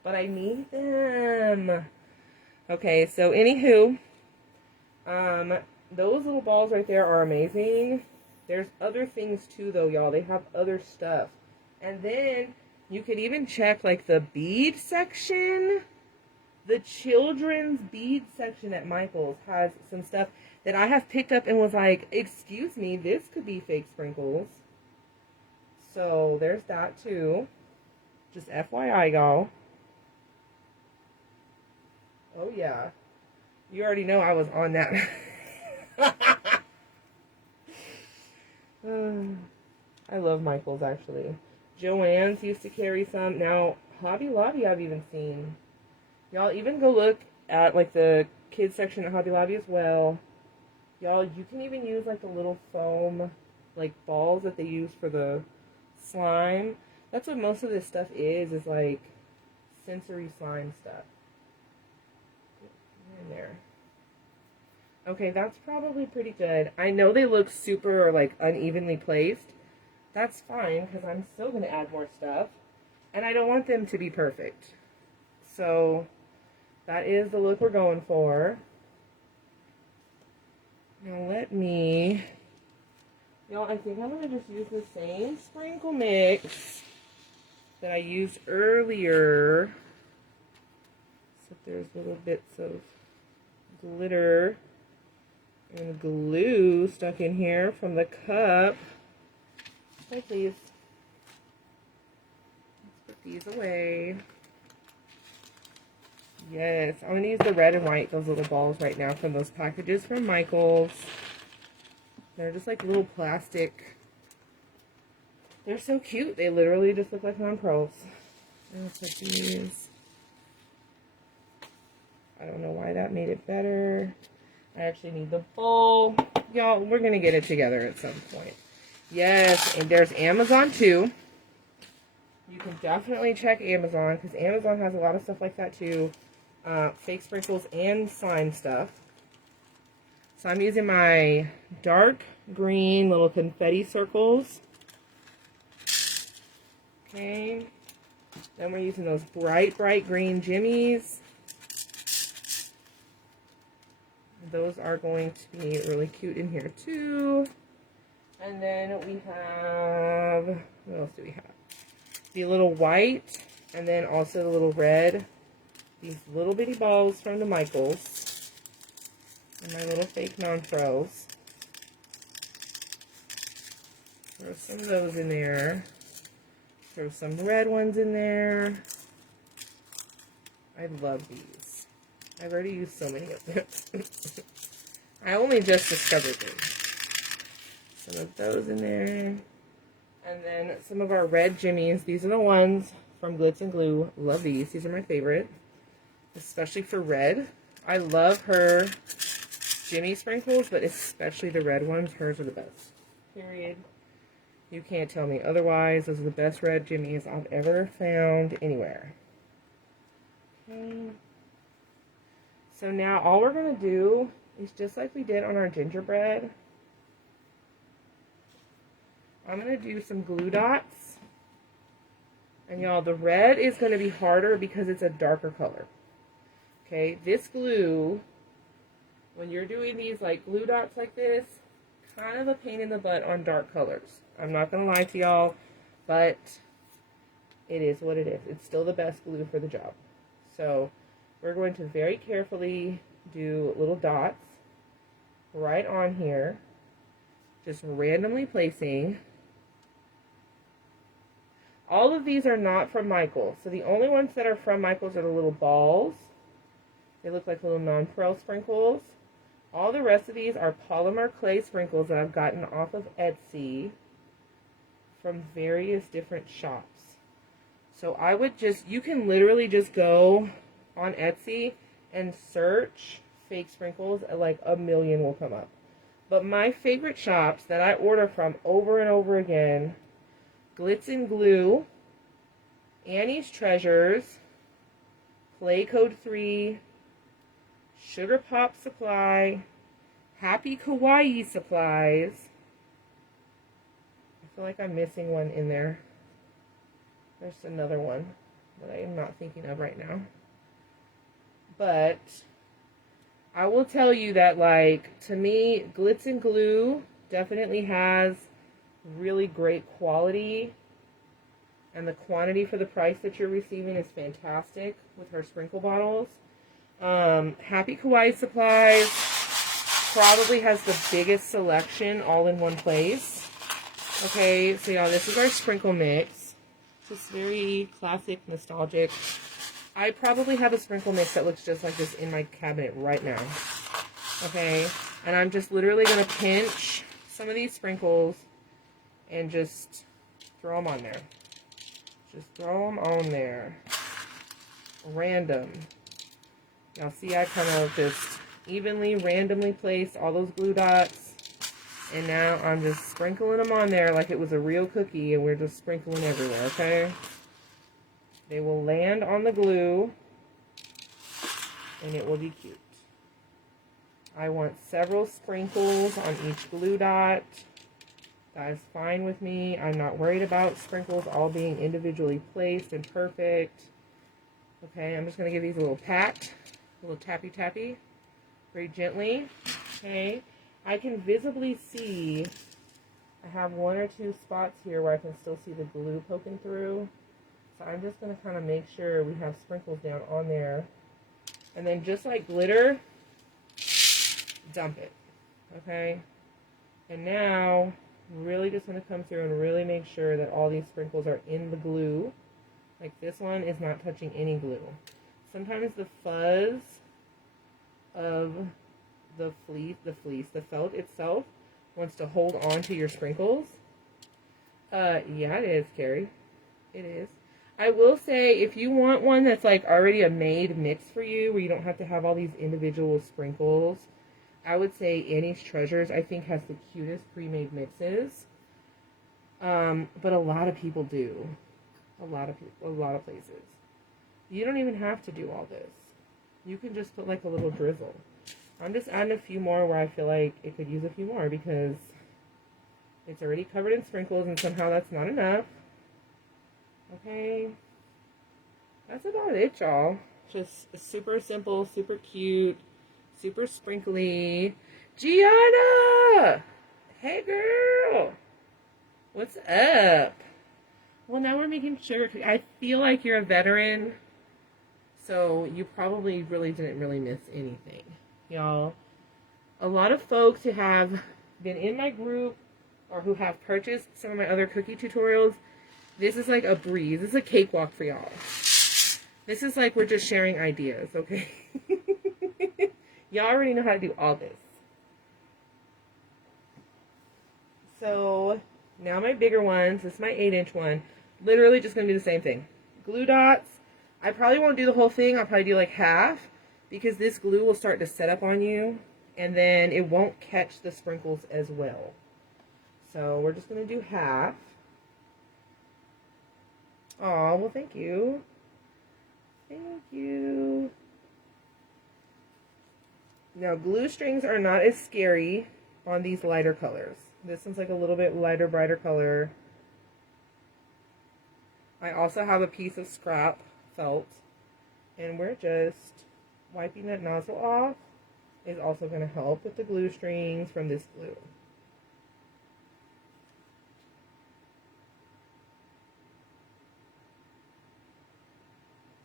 but I need them. Okay, so anywho, those little balls right there are amazing. There's other things too, though, y'all. They have other stuff. And then you could even check like the bead section. The children's bead section at Michael's has some stuff that I have picked up and was like, excuse me, this could be fake sprinkles. So there's that too. Just FYI, y'all. Oh yeah. You already know I was on that. I love Michaels, actually. Joann's used to carry some. Now, Hobby Lobby I've even seen. Y'all, even go look at, like, the kids section at Hobby Lobby as well. Y'all, you can even use, like, the little foam, like, balls that they use for the slime. That's what most of this stuff is like, sensory slime stuff. In there. Okay, that's probably pretty good. I know they look super, like, unevenly placed. That's fine, because I'm still going to add more stuff. And I don't want them to be perfect. So, that is the look we're going for. Now let me... Y'all, I think I'm going to just use the same sprinkle mix that I used earlier. So there's little bits of glitter and glue stuck in here from the cup. Oh, please. Let's put these away. Yes, I'm going to use the red and white, those little balls right now from those packages from Michaels. They're just like little plastic. They're so cute. They literally just look like non-pearls. I'll put these. I don't know why that made it better. I actually need the bowl. Y'all, we're going to get it together at some point. Yes, and there's Amazon too. You can definitely check Amazon because Amazon has a lot of stuff like that too. Fake sprinkles and slime stuff. So I'm using my dark green little confetti circles. Okay. Then we're using those bright green jimmies. Those are going to be really cute in here too. And then we have, what else do we have? The little white, and then also the little red. These little bitty balls from the Michaels. And my little fake non-pros. Throw some of those in there. Throw some red ones in there. I love these. I've already used so many of them. I only just discovered them. Some of those in there. And then some of our red jimmies. These are the ones from Glitz and Glue. Love these. These are my favorite. Especially for red. I love her Jimmy sprinkles, but especially the red ones. Hers are the best. Period. You can't tell me otherwise. Those are the best red jimmies I've ever found anywhere. Okay. So now all we're going to do is just like we did on our gingerbread. I'm going to do some glue dots. And y'all, the red is going to be harder because it's a darker color. Okay, this glue, when you're doing these like glue dots like this, kind of a pain in the butt on dark colors. I'm not going to lie to y'all, but it is what it is. It's still the best glue for the job. So we're going to very carefully do little dots right on here, just randomly placing. All of these are not from Michaels, so the only ones that are from Michaels are the little balls. They look like little non-pearl sprinkles. All the rest of these are polymer clay sprinkles that I've gotten off of Etsy from various different shops. So I would just, you can literally just go on Etsy and search fake sprinkles, and like a million will come up. But my favorite shops that I order from over and over again, Glitz and Glue, Annie's Treasures, Play Code 3, Sugar Pop Supply, Happy Kawaii Supplies. I feel like I'm missing one in there. There's another one that I am not thinking of right now. But I will tell you that, like, to me, Glitz and Glue definitely has really great quality. And the quantity for the price that you're receiving is fantastic with her sprinkle bottles. Happy Kawaii Supplies probably has the biggest selection all in one place. Okay, so y'all, this is our sprinkle mix. Just very classic, nostalgic. I probably have a sprinkle mix that looks just like this in my cabinet right now. Okay, and I'm just literally going to pinch some of these sprinkles and just throw them on there. Just throw them on there. Random. Now see, I kind of just evenly, randomly placed all those glue dots. And now I'm just sprinkling them on there like it was a real cookie, and we're just sprinkling everywhere, okay? They will land on the glue, and it will be cute. I want several sprinkles on each glue dot. That is fine with me. I'm not worried about sprinkles all being individually placed and perfect. Okay, I'm just going to give these a little pat, a little tappy, very gently. Okay, I can visibly see, I have one or two spots here where I can still see the glue poking through. So I'm just going to kind of make sure we have sprinkles down on there. And then just like glitter, dump it. Okay, and now really just going to come through and really make sure that all these sprinkles are in the glue. Like this one is not touching any glue. Sometimes the fuzz of the felt itself wants to hold on to your sprinkles. Yeah, it is, Carrie. It is. I will say, if you want one that's like already a made mix for you, where you don't have to have all these individual sprinkles, I would say Annie's Treasures, I think, has the cutest pre-made mixes. But a lot of people do. A lot of places. You don't even have to do all this. You can just put like a little drizzle. I'm just adding a few more where I feel like it could use a few more because it's already covered in sprinkles and somehow that's not enough. Okay. That's about it, y'all. Just super simple, super cute, super sprinkly. Gianna! Hey, girl! What's up? Well, now we're making sugar cookies. I feel like you're a veteran, so you probably really didn't miss anything, y'all. A lot of folks who have been in my group or who have purchased some of my other cookie tutorials, this is like a breeze. This is a cakewalk for y'all. This is like we're just sharing ideas, okay? Y'all already know how to do all this. So now my bigger ones, this is my 8-inch one. Literally just going to do the same thing. Glue dots. I probably won't do the whole thing. I'll probably do like half because this glue will start to set up on you and then it won't catch the sprinkles as well. So we're just going to do half. Oh, well, thank you. Thank you. Now, glue strings are not as scary on these lighter colors. This one's like a little bit lighter, brighter color. I also have a piece of scrap felt, and we're just wiping that nozzle off is also going to help with the glue strings from this glue.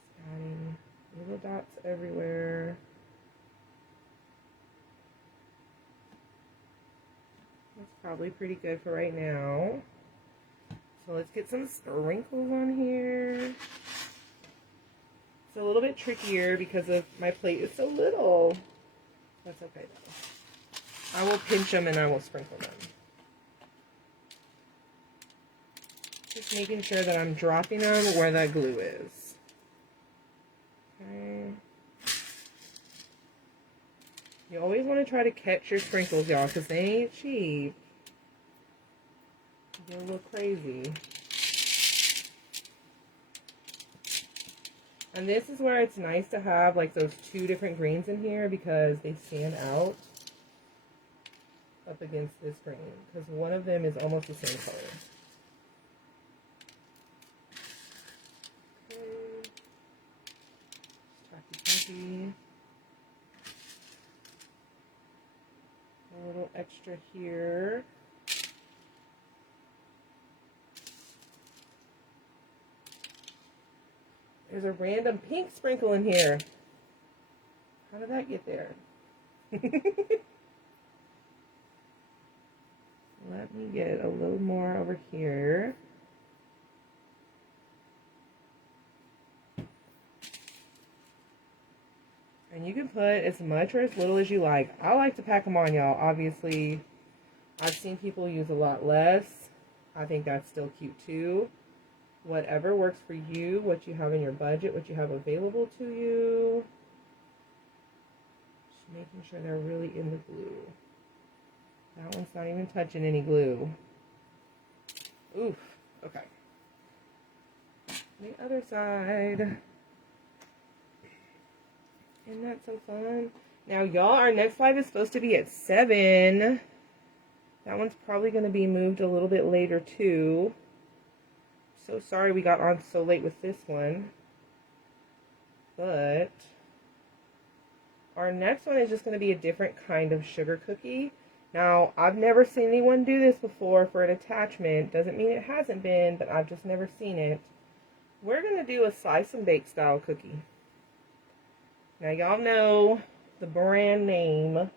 Just adding little dots everywhere. That's probably pretty good for right now. So let's get some sprinkles on here. It's a little bit trickier because of my plate is so little. That's okay though. I will pinch them and I will sprinkle them. Just making sure that I'm dropping them where that glue is. Okay. You always want to try to catch your sprinkles, y'all, because they ain't cheap. They're a little crazy. And this is where it's nice to have like those two different greens in here because they stand out up against this green. Because one of them is almost the same color. Okay. Tacky. A little extra here. There's a random pink sprinkle in here. How did that get there? Let me get a little more over here. can put as much or as little as you like. I like to pack them on, y'all. Obviously, I've seen people use a lot less. I think that's still cute too. Whatever works for you, what you have in your budget, what you have available to you. Just making sure they're really in the glue. That one's not even touching any glue. Oof. Okay. The other side. Isn't that so fun? Now, y'all, our next live is supposed to be at 7. That one's probably going to be moved a little bit later, too. So sorry we got on so late with this one. But our next one is just going to be a different kind of sugar cookie. Now, I've never seen anyone do this before for an attachment. Doesn't mean it hasn't been, but I've just never seen it. We're going to do a slice and bake style cookie. Now, y'all know the brand name.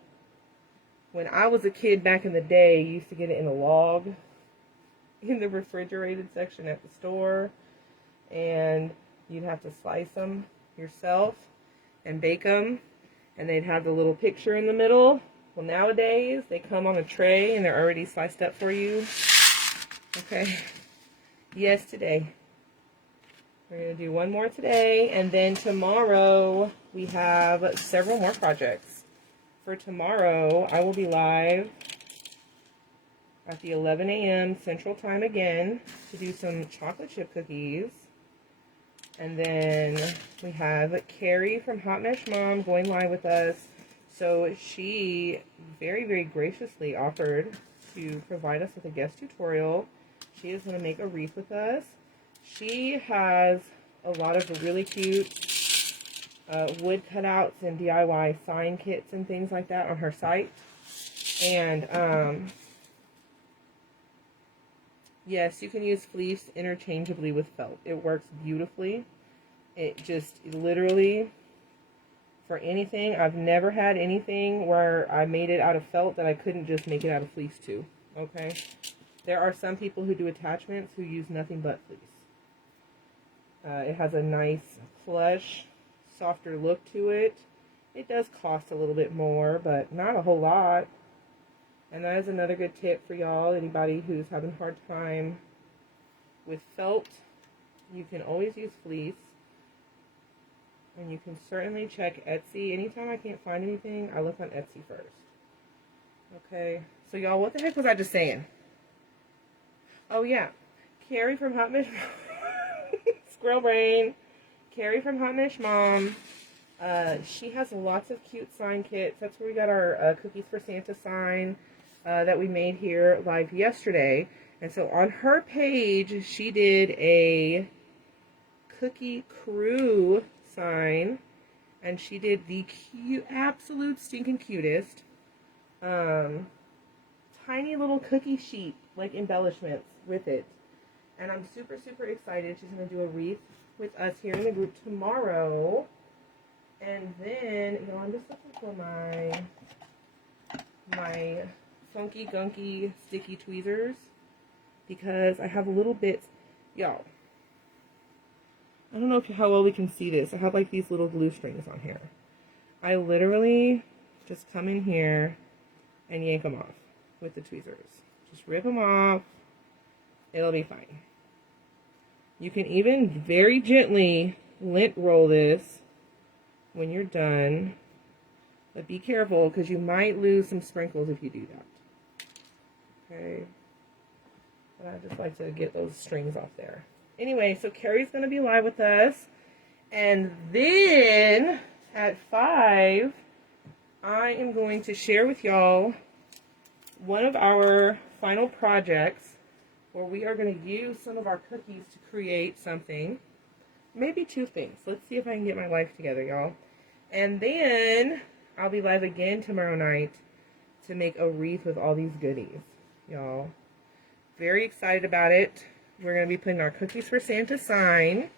When I was a kid back in the day, you used to get it in a log in the refrigerated section at the store. And you'd have to slice them yourself and bake them. And they'd have the little picture in the middle. Well, nowadays, they come on a tray and they're already sliced up for you. Okay. Yes, today. We're going to do one more today, and then tomorrow we have several more projects. For tomorrow, I will be live at the 11 a.m. Central Time again to do some chocolate chip cookies. And then we have Carrie from Hot Mesh Mom going live with us. So she very, very graciously offered to provide us with a guest tutorial. She is going to make a wreath with us. She has a lot of really cute wood cutouts and DIY sign kits and things like that on her site. And yes, you can use fleece interchangeably with felt. It works beautifully. It just literally, for anything, I've never had anything where I made it out of felt that I couldn't just make it out of fleece too. Okay? There are some people who do attachments who use nothing but fleece. It has a nice, plush, softer look to it. It does cost a little bit more, but not a whole lot. And that is another good tip for y'all. Anybody who's having a hard time with felt, you can always use fleece. And you can certainly check Etsy. Anytime I can't find anything, I look on Etsy first. Okay. So y'all, what the heck was I just saying? Oh yeah. Carrie from Hot Mesh Squirrel Brain. Carrie from Hot Mesh Mom. She has lots of cute sign kits. That's where we got our Cookies for Santa sign that we made here live yesterday. And so on her page, she did a cookie crew sign. And she did the cute, absolute stinking cutest tiny little cookie sheet, like embellishments with it. And I'm super, super excited. She's going to do a wreath with us here in the group tomorrow. And then, you know, I'm just looking for my funky, gunky, sticky tweezers. Because I have little bits. Y'all, I don't know how well we can see this. I have like these little glue strings on here. I literally just come in here and yank them off with the tweezers. Just rip them off. It'll be fine. You can even very gently lint roll this when you're done. But be careful because you might lose some sprinkles if you do that. Okay. But I just like to get those strings off there. Anyway, so Carrie's going to be live with us. And then at 5, I am going to share with y'all one of our final projects where we are going to use some of our cookies to create something. Maybe 2 things. Let's see if I can get my life together, y'all. And then I'll be live again tomorrow night to make a wreath with all these goodies, y'all. Very excited about it. We're going to be putting our Cookies for Santa sign.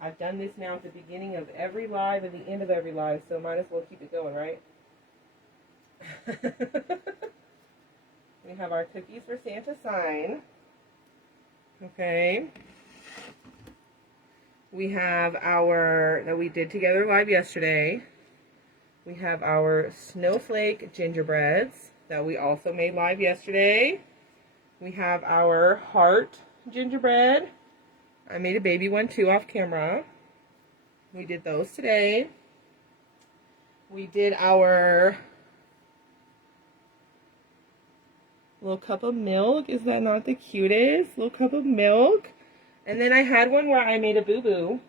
I've done this now at the beginning of every live and the end of every live, so might as well keep it going, right? We have our Cookies for Santa sign. Okay. We have our, that we did together live yesterday. We have our snowflake gingerbreads that we also made live yesterday. We have our heart gingerbread. I made a baby one too off camera. We did those today. We did our little cup of milk. Is that not the cutest? Little cup of milk. And then I had one where I made a boo-boo.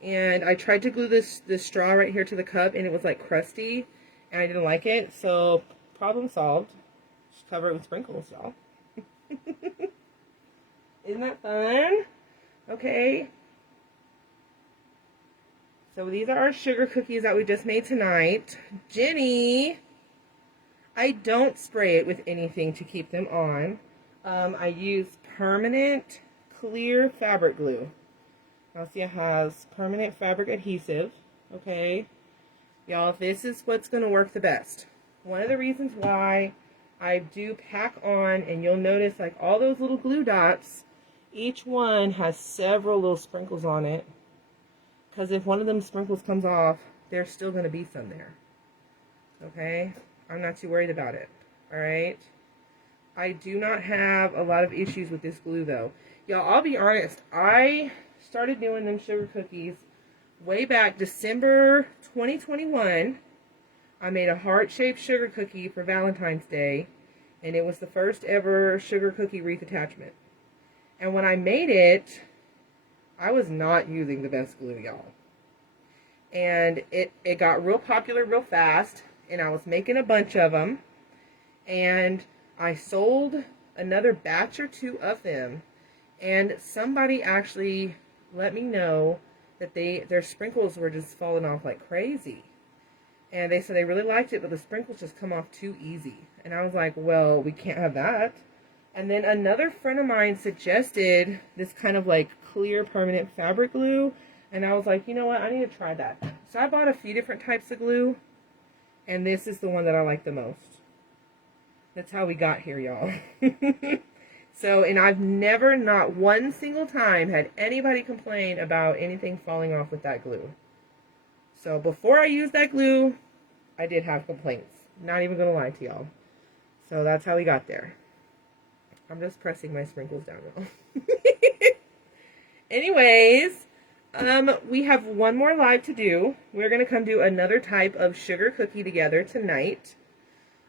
And I tried to glue this straw right here to the cup, and it was like crusty, and I didn't like it. So problem solved. Just cover it with sprinkles, y'all. Isn't that fun? Okay. So these are our sugar cookies that we just made tonight. Jenny, I don't spray it with anything to keep them on. I use permanent clear fabric glue. Now see, it has permanent fabric adhesive. Okay. Y'all, this is what's going to work the best. One of the reasons why I do pack on, and you'll notice like all those little glue dots, each one has several little sprinkles on it. Because if one of them sprinkles comes off, there's still going to be some there. Okay? I'm not too worried about it. Alright? I do not have a lot of issues with this glue though. Y'all, I'll be honest. I started doing them sugar cookies way back December 2021. I made a heart-shaped sugar cookie for Valentine's Day. And it was the first ever sugar cookie wreath attachment. And when I made it, I was not using the best glue, y'all. And it got real popular real fast. And I was making a bunch of them. And I sold another batch or two of them. And somebody actually let me know that their sprinkles were just falling off like crazy. And they said they really liked it, but the sprinkles just come off too easy. And I was like, well, we can't have that. And then another friend of mine suggested this kind of like clear permanent fabric glue. And I was like, you know what? I need to try that. So I bought a few different types of glue. And this is the one that I like the most. That's how we got here, y'all. So, and I've never, not one single time, had anybody complain about anything falling off with that glue. So before I used that glue, I did have complaints. Not even going to lie to y'all. So that's how we got there. I'm just pressing my sprinkles down, y'all. Anyways, we have one more live to do. We're going to come do another type of sugar cookie together tonight.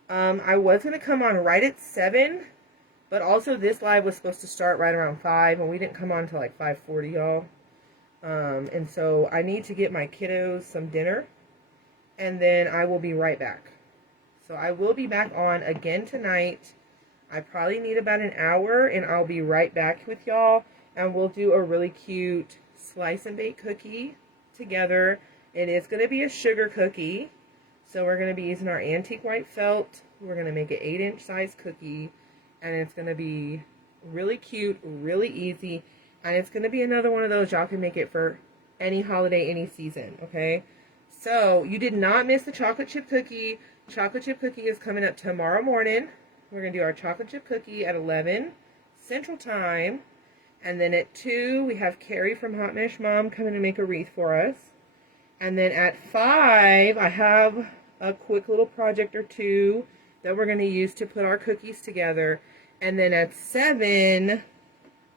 I was going to come on right at 7, but also this live was supposed to start right around 5, and we didn't come on until like 5:40, y'all. And so I need to get my kiddos some dinner, and then I will be right back. So I will be back on again tonight. I probably need about an hour, and I'll be right back with y'all, and we'll do a really cute slice and bake cookie together. It is going to be a sugar cookie, so we're going to be using our antique white felt. We're going to make an 8-inch size cookie, and it's going to be really cute, really easy, and it's going to be another one of those y'all can make it for any holiday, any season, okay? So you did not miss the chocolate chip cookie. Chocolate chip cookie is coming up tomorrow morning. We're going to do our chocolate chip cookie at 11 Central Time. And then at 2, we have Carrie from Hot Mesh Mom coming to make a wreath for us. And then at 5, I have a quick little project or two that we're going to use to put our cookies together. And then at 7,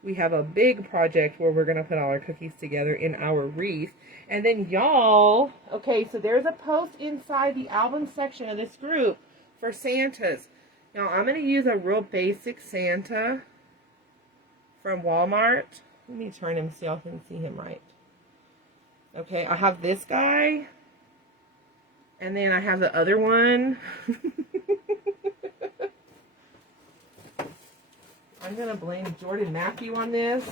we have a big project where we're going to put all our cookies together in our wreath. And then y'all, okay, so there's a post inside the album section of this group for Santas. Now, I'm going to use a real basic Santa from Walmart. Let me turn him so y'all can see him right. Okay, I have this guy. And then I have the other one. I'm going to blame Jordan Matthew on this.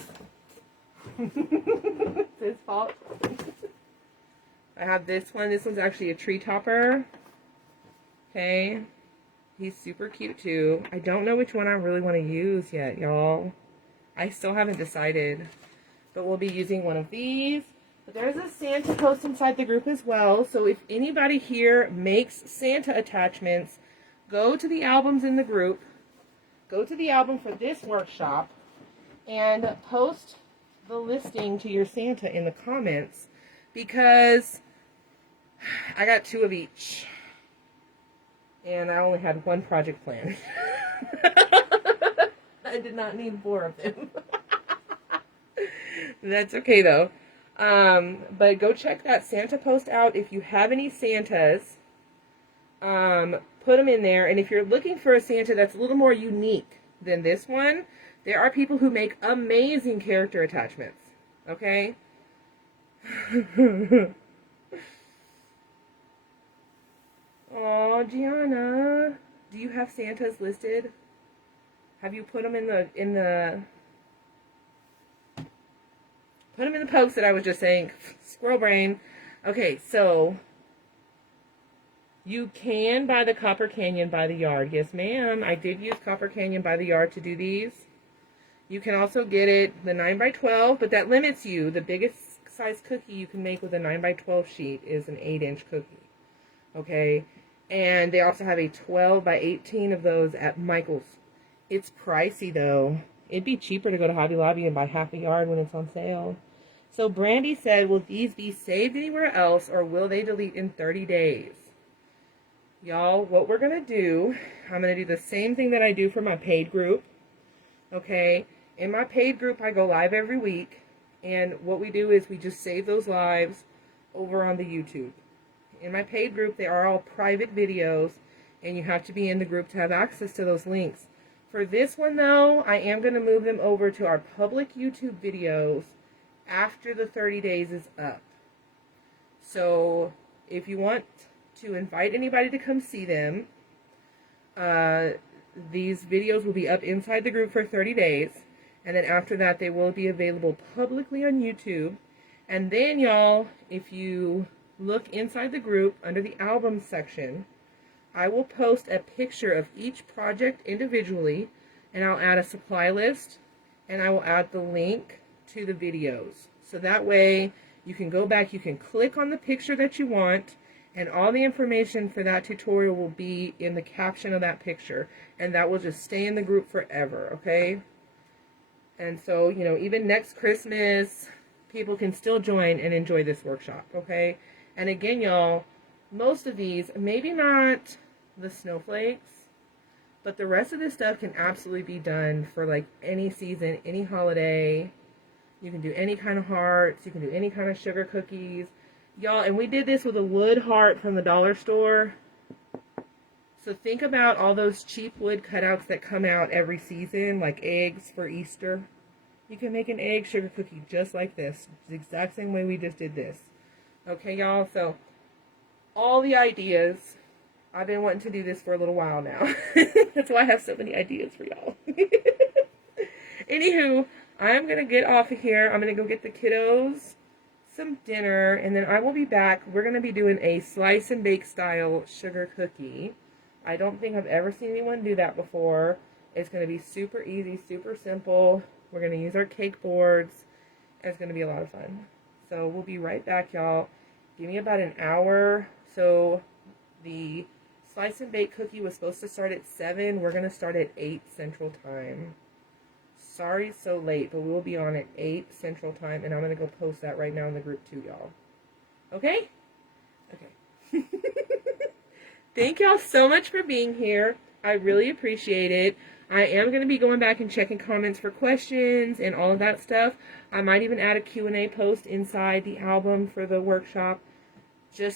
It's his fault. I have this one. This one's actually a tree topper. Okay. He's super cute too. I don't know which one I really want to use yet, y'all. I still haven't decided. But we'll be using one of these. But there's a Santa post inside the group as well. So if anybody here makes Santa attachments, go to the albums in the group. Go to the album for this workshop and post the listing to your Santa in the comments, because I got 2 of each. And I only had 1 project plan. I did not need 4 of them. That's okay though. But go check that Santa post out. If you have any Santas, put them in there. And if you're looking for a Santa that's a little more unique than this one, there are people who make amazing character attachments. Okay? Oh, Gianna, do you have Santas listed? Have you put them in the put them in the post that I was just saying? Squirrel brain. Okay, so you can buy the Copper Canyon by the yard. Yes, ma'am. I did use Copper Canyon by the yard to do these. You can also get it the 9x12, but that limits you. The biggest size cookie you can make with a 9x12 sheet is an 8-inch cookie. Okay? And they also have a 12x18 of those at Michael's. It's pricey, though. It'd be cheaper to go to Hobby Lobby and buy half a yard when it's on sale. So Brandy said, will these be saved anywhere else, or will they delete in 30 days? Y'all, what we're going to do, I'm going to do the same thing that I do for my paid group. Okay? In my paid group, I go live every week. And what we do is we just save those lives over on the YouTube. In my paid group, they are all private videos, and you have to be in the group to have access to those links. For this one, though, I am going to move them over to our public YouTube videos after the 30 days is up. So, if you want to invite anybody to come see them, these videos will be up inside the group for 30 days, and then after that, they will be available publicly on YouTube. And then, y'all, if you look inside the group under the album section, I will post a picture of each project individually, and I'll add a supply list, and I will add the link to the videos. So that way you can go back, you can click on the picture that you want, and all the information for that tutorial will be in the caption of that picture, and that will just stay in the group forever, okay? And so, you know, even next Christmas, people can still join and enjoy this workshop, okay? And again, y'all, most of these, maybe not the snowflakes, but the rest of this stuff can absolutely be done for like any season, any holiday. You can do any kind of hearts. You can do any kind of sugar cookies. Y'all, and we did this with a wood heart from the dollar store. So think about all those cheap wood cutouts that come out every season, like eggs for Easter. You can make an egg sugar cookie just like this. The exact same way we just did this. Okay, y'all, so all the ideas. I've been wanting to do this for a little while now. That's why I have so many ideas for y'all. Anywho, I'm going to get off of here. I'm going to go get the kiddos some dinner, and then I will be back. We're going to be doing a slice and bake style sugar cookie. I don't think I've ever seen anyone do that before. It's going to be super easy, super simple. We're going to use our cake boards. It's going to be a lot of fun. So we'll be right back, y'all. Give me about an hour. So the slice and bake cookie was supposed to start at 7. We're going to start at 8 Central Time. Sorry it's so late, but we'll be on at 8 Central Time, and I'm going to go post that right now in the group too, y'all. Okay? Okay. Thank y'all so much for being here. I really appreciate it. I am going to be going back and checking comments for questions and all of that stuff. I might even add a Q&A post inside the album for the workshop. Just